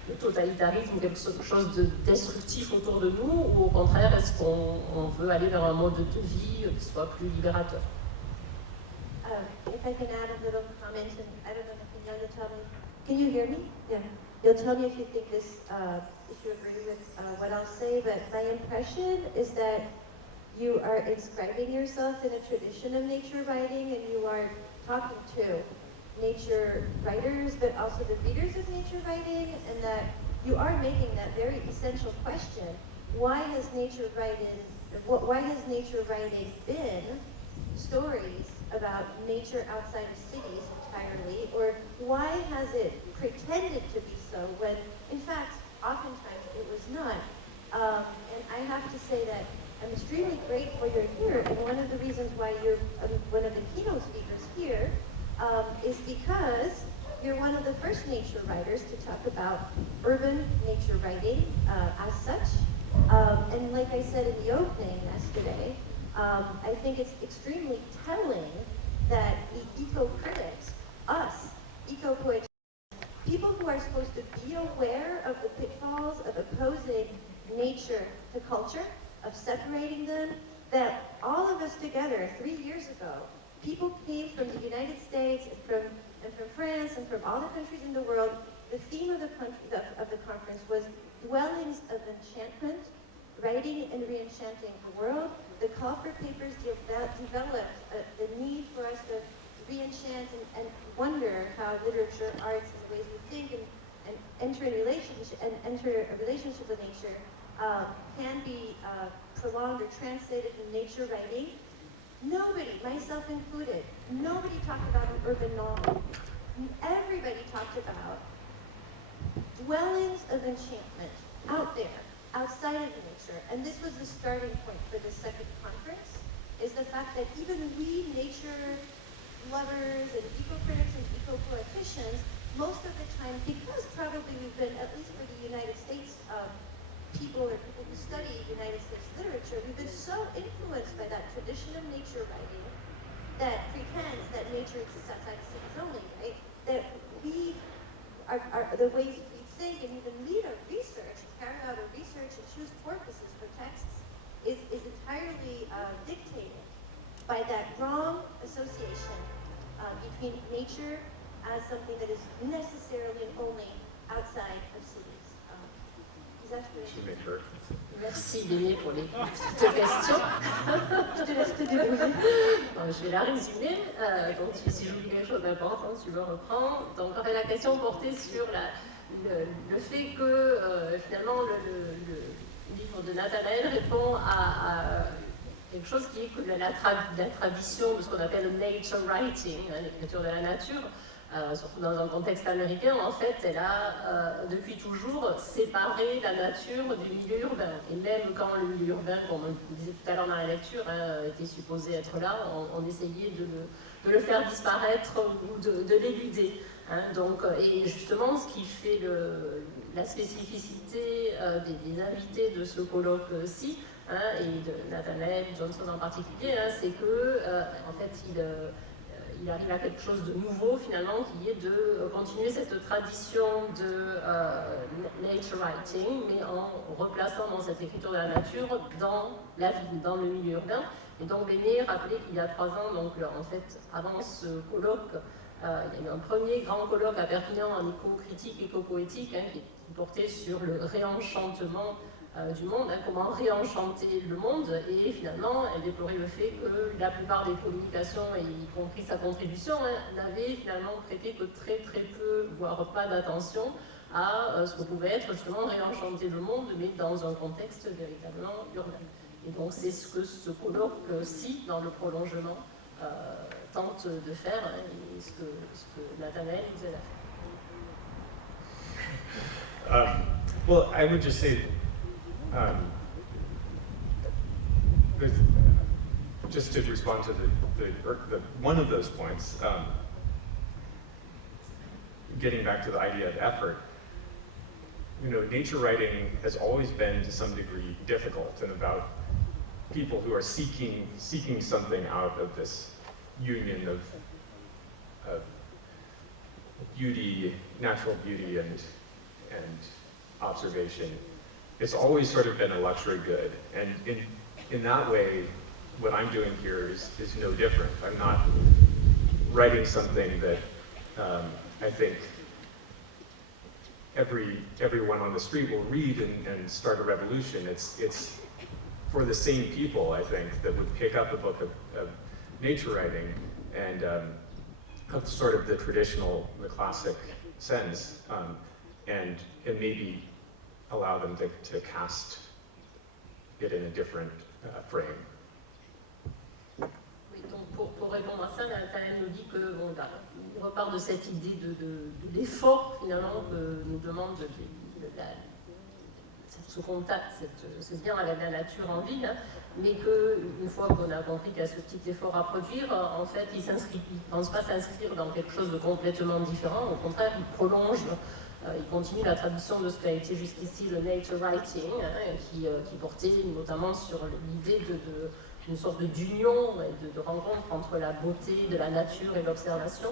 de totalitarisme, quelque chose de destructif autour de nous, ou au contraire, est-ce qu'on veut aller vers un mode de vie qui soit plus libérateur? If I can add a little comment, and I don't know if you'll tell me. Can you hear me? Yeah. You'll tell me if you think this, if you agree with what I'll say, but my impression is that you are inscribing yourself in a tradition of nature writing, and you are talking to nature writers, but also the readers of nature writing, and that you are making that very essential question: why has nature writing been stories about nature outside of cities entirely, or why has it pretended to be so when, in fact, oftentimes it was not? And I have to say that I'm extremely grateful you're here, and one of the reasons why you're one of the keynote speakers here is because you're one of the first nature writers to talk about urban nature writing as such. And like I said in the opening yesterday, I think it's extremely telling that the eco-critics, us, eco-poets, people who are supposed to be aware of the pitfalls of opposing nature to culture, of separating them, that all of us together 3 years ago, people came from the United States and from France and from all the countries in the world. The theme of the conference was dwellings of enchantment, writing and re-enchanting the world. The call for papers developed the need for us to re-enchant and wonder how literature, arts, and the ways we think and enter a relationship with nature can be prolonged or translated in nature writing. Nobody, myself included, nobody talked about an urban novel. Everybody talked about dwellings of enchantment out there, outside of nature. And this was the starting point for the second conference, is the fact that even we nature lovers and eco-critics and eco-politicians, most of the time, because probably we've been, at least for the United States people or people who study United States literature, we've been so influenced by that tradition of nature writing that pretends that nature exists outside of cities only, right? That we are the ways we think and even lead our research, carry out our research and choose corpuses for texts is entirely dictated by that wrong association between nature as something that is necessarily and only outside should make her. Merci Déné pour les petites questions. Je te laisse te débrouiller. Je vais la résumer. Donc, si j'oublie quelque chose d'important, tu me reprends. Donc, en fait, la question portait sur le fait que finalement le livre de Nathanaël répond à quelque chose qui est que la tradition de ce qu'on appelle le nature writing, l'écriture de la nature. Surtout dans un contexte américain, en fait, elle a depuis toujours séparé la nature du milieu urbain. Et même quand le milieu urbain, comme on disait tout à l'heure dans la lecture, était supposé être là, on essayait de le faire disparaître ou de l'éluder. Donc, et justement, ce qui fait la spécificité des invités de ce colloque-ci, et de Nathanaël Johnson en particulier, c'est que, en fait, il arrive à quelque chose de nouveau finalement, qui est de continuer cette tradition de nature writing, mais en replaçant dans cette écriture de la nature dans la ville, dans le milieu urbain. Et donc Béné rappelait qu'il y a 3 ans, donc en fait avant ce colloque, il y a eu un premier grand colloque à Perpignan en éco-critique, éco-poétique, qui portait sur le réenchantement du monde, comment réenchanter le monde, et finalement elle déplorait le fait que la plupart des communications, et y compris sa contribution, n'avaient finalement prêté que très très peu, voire pas d'attention à ce que pouvait être justement réenchanter le monde, mais dans un contexte véritablement urbain. Et donc c'est ce que ce colloque-ci, dans le prolongement, tente de faire, et ce que Nathanaël nous aide à faire. Well, I would just say, just to respond to the one of those points, getting back to the idea of effort, nature writing has always been to some degree difficult and about people who are seeking something out of this union of beauty, natural beauty and observation. It's always sort of been a luxury good, and in that way, what I'm doing here is no different. I'm not writing something that I think everyone on the street will read and start a revolution. It's for the same people, I think, that would pick up a book of nature writing and of sort of the traditional, the classic sense, and maybe allow them to cast it in a different frame. Oui, donc pour répondre à ça, Nathanaël nous dit que il repart de cette idée de l'effort finalement que nous demande ce contact, ce lien avec la nature en ville, mais qu'une fois qu'on a compris qu'il y a ce petit effort à produire, en fait, il ne pense pas s'inscrire dans quelque chose de complètement différent. Au contraire, il prolonge, il continue la tradition de ce qu'a été jusqu'ici le nature writing, qui portait notamment sur l'idée d'une sorte d'union et de rencontre entre la beauté de la nature et l'observation.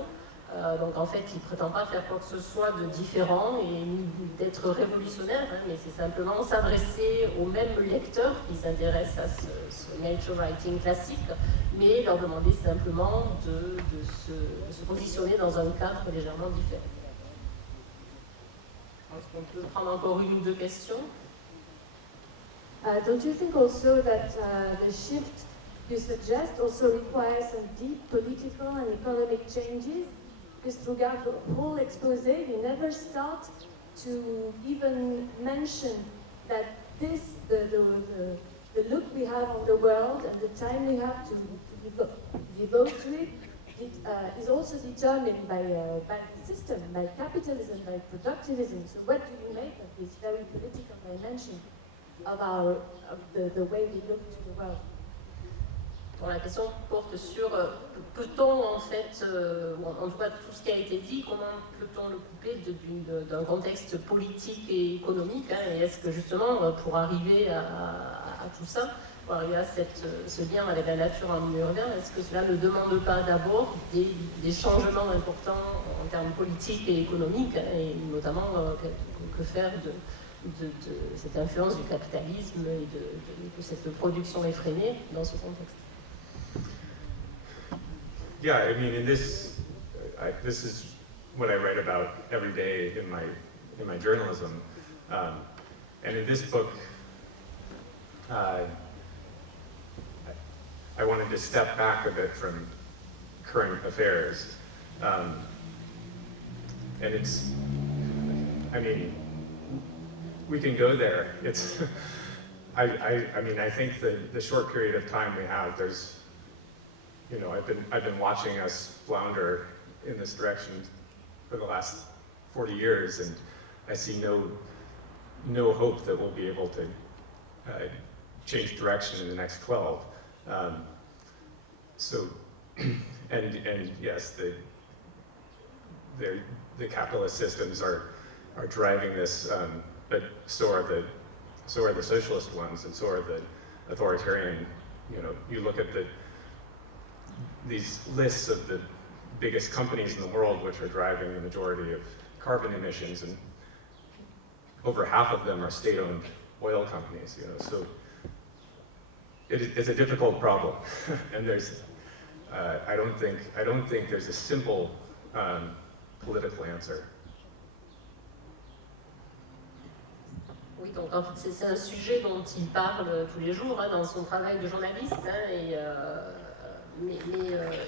Donc en fait, il ne prétend pas faire quoi que ce soit de différent et d'être révolutionnaire, mais c'est simplement s'adresser aux mêmes lecteurs qui s'intéressent à ce nature writing classique, mais leur demander simplement de se positionner dans un cadre légèrement différent. Est-ce qu'on peut prendre encore une ou deux questions? Don't you think also that the shift you suggest also requires some deep political and economic changes? Because throughout the whole expose, you never start to even mention that the look we have on the world and the time we have to devote to it is also determined by the system, by capitalism, by productivism. So what do you make of this very political dimension of the way we look to the world? Bon, la question porte sur peut-on en fait, en tout cas tout ce qui a été dit, comment peut-on le couper d'un contexte politique et économique, et est-ce que justement pour arriver à tout ça, pour arriver à ce lien avec la nature en milieu urbain, est-ce que cela ne demande pas d'abord des changements importants en termes politiques et économiques, et notamment que faire de cette influence du capitalisme et de cette production effrénée dans ce contexte? Yeah, I mean, this is what I write about every day in my journalism. And in this book, I wanted to step back a bit from current affairs. And it's, I mean, we can go there. It's, I mean, I think the short period of time we have, there's, you know, I've been watching us flounder in this direction for the last 40 years, and I see no hope that we'll be able to change direction in the next 12. So, and yes, the capitalist systems are driving this, but so are the socialist ones, and so are the authoritarian. You know, you look at these lists of the biggest companies in the world which are driving the majority of carbon emissions, and over half of them are state-owned oil companies. You know, so it's a difficult problem, and there's I don't think there's a simple political answer. Oui, donc en fait, c'est un sujet dont il parle tous les jours dans son travail de journaliste.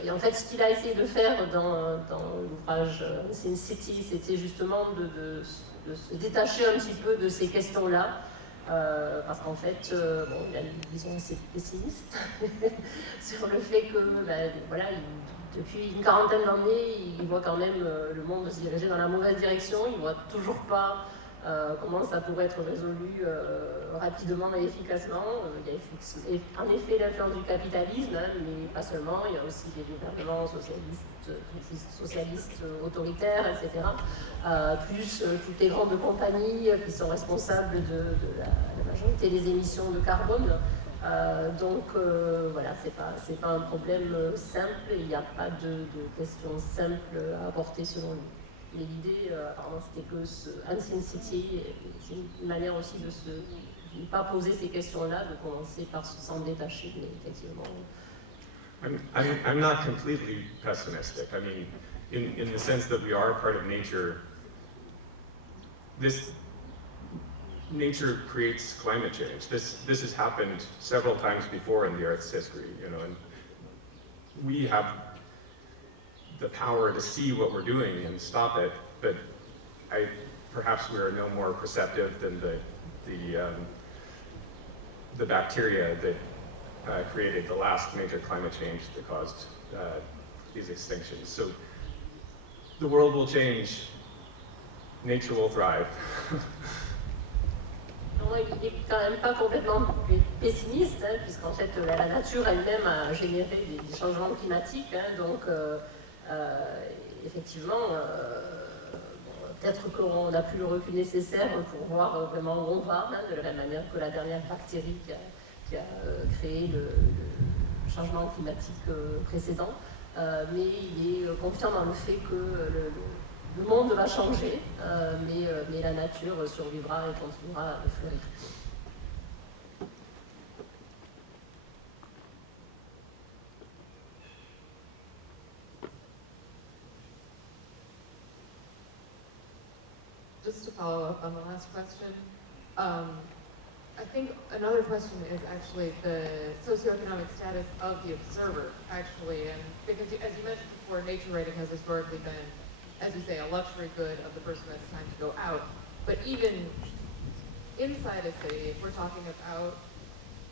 Et en fait, ce qu'il a essayé de faire dans l'ouvrage Sin City, c'était justement de se détacher un petit peu de ces questions-là. Parce qu'en fait, bon, il a une vision assez pessimiste sur le fait que, voilà, depuis une quarantaine d'années, il voit quand même le monde se diriger dans la mauvaise direction. Il ne voit toujours pas comment ça pourrait être résolu rapidement et efficacement. Il y a en effet l'influence du capitalisme, mais pas seulement. Il y a aussi des gouvernements socialistes autoritaires, etc. Plus toutes les grandes compagnies qui sont responsables de la majorité des émissions de carbone. Donc voilà, c'est pas un problème simple, il n'y a pas de question simple à apporter selon lui. Mais l'idée, apparemment, c'était que Sin City, c'est une manière aussi de ne pas poser ces questions-là, de commencer par s'en détacher, mais effectivement. I'm not completely pessimistic. I mean, in the sense that we are part of nature, nature creates climate change. This has happened several times before in the Earth's history, you know, and we have the power to see what we're doing and stop it, but perhaps we are no more perceptive than the bacteria that created the last major climate change that caused these extinctions. So the world will change, nature will thrive. Il n'est quand même pas complètement pessimiste, puisqu'en fait la nature elle-même a généré des changements climatiques, donc effectivement, peut-être qu'on n'a plus le recul nécessaire pour voir vraiment où on va, de la même manière que la dernière bactérie qui a créé le changement climatique précédent, mais il est confiant dans le fait que le monde va changer, mais la nature survivra et continuera à fleurir. Just to follow up on the last question, I think another question is actually the socioeconomic status of the observer, actually, and because as you mentioned before, nature writing has historically been, as you say, a luxury good of the person who has time to go out. But even inside a city, if we're talking about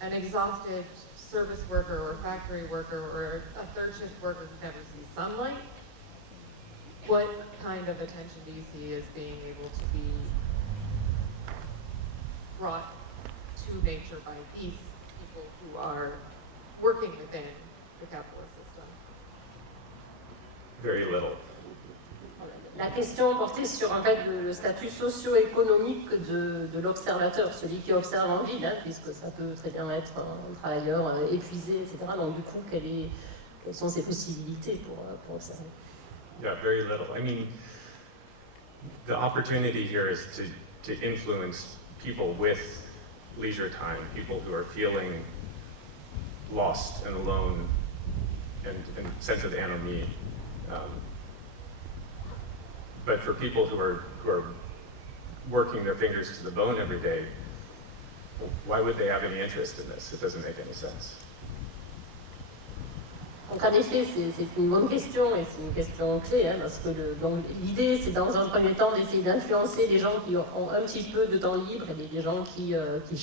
an exhausted service worker or factory worker or a third shift worker who never sees sunlight, what kind of attention do you see as being able to be brought to nature by these people who are working within the capitalist system? Very little. La question portait sur en fait le statut socio-économique de l'observateur, celui qui observe en ville, puisque ça peut très bien être un travailleur épuisé, etc. Donc du coup, quelles sont ses possibilités pour observer? Yeah, very little. I mean, the opportunity here is to influence people with leisure time, people who are feeling lost and alone and sense of anomie. But for people who are working their fingers to the bone every day, why would they have any interest in this? It doesn't make any sense. Donc en effet, c'est une bonne question et c'est une question clé, hein, parce que l'idée, c'est dans un premier temps d'essayer d'influencer les gens qui ont un petit peu de temps libre et des gens qui se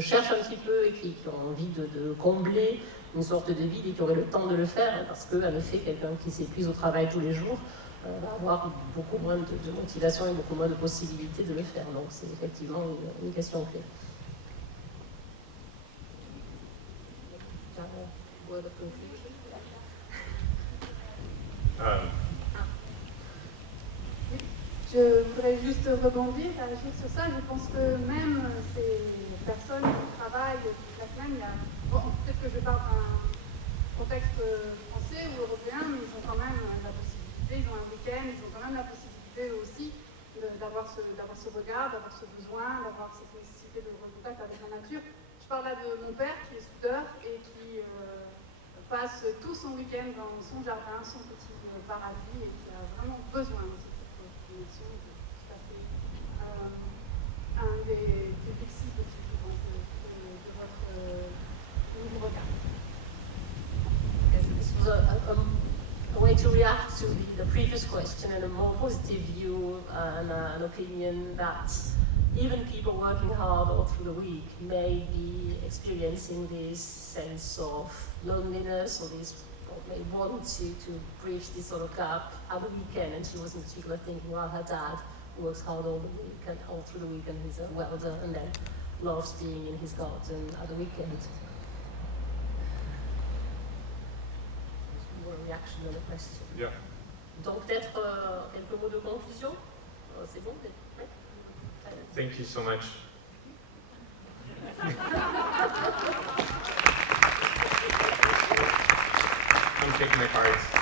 cherchent un petit peu et qui ont envie de combler une sorte de vide et qui auraient le temps de le faire, hein, parce qu'en effet, quelqu'un qui s'épuise au travail tous les jours va avoir beaucoup moins de motivation et beaucoup moins de possibilités de le faire. Donc c'est effectivement une question clé. Word of conclusion. Je voudrais juste rebondir, réagir sur ça. Je pense que même ces personnes qui travaillent toute la semaine, peut-être que je parle d'un contexte français ou européen, mais ils ont quand même la possibilité, ils ont un week-end, ils ont quand même la possibilité aussi d'avoir ce regard, d'avoir ce besoin, d'avoir cette nécessité de contact avec la nature. Je parle là de mon père qui est soudeur et qui passe tout son week-end dans son jardin, son petit paradis et qui a vraiment besoin de cette connexion. Tout à fait un des flexibles de votre nouveau regard. This was a way to react to the previous question and a more positive view and an opinion that even people working hard all through the week may be experiencing this sense of loneliness or may want to bridge this sort of gap at the weekend. And she was in particular thinking, well, her dad works hard all the week and all through the week, and he's a welder and then loves being in his garden at the weekend. More reaction than a question. Yeah. Donc peut-être quelques mots de conclusion. C'est bon, peut-être. Ouais. Thank you so much. I'm taking my cards.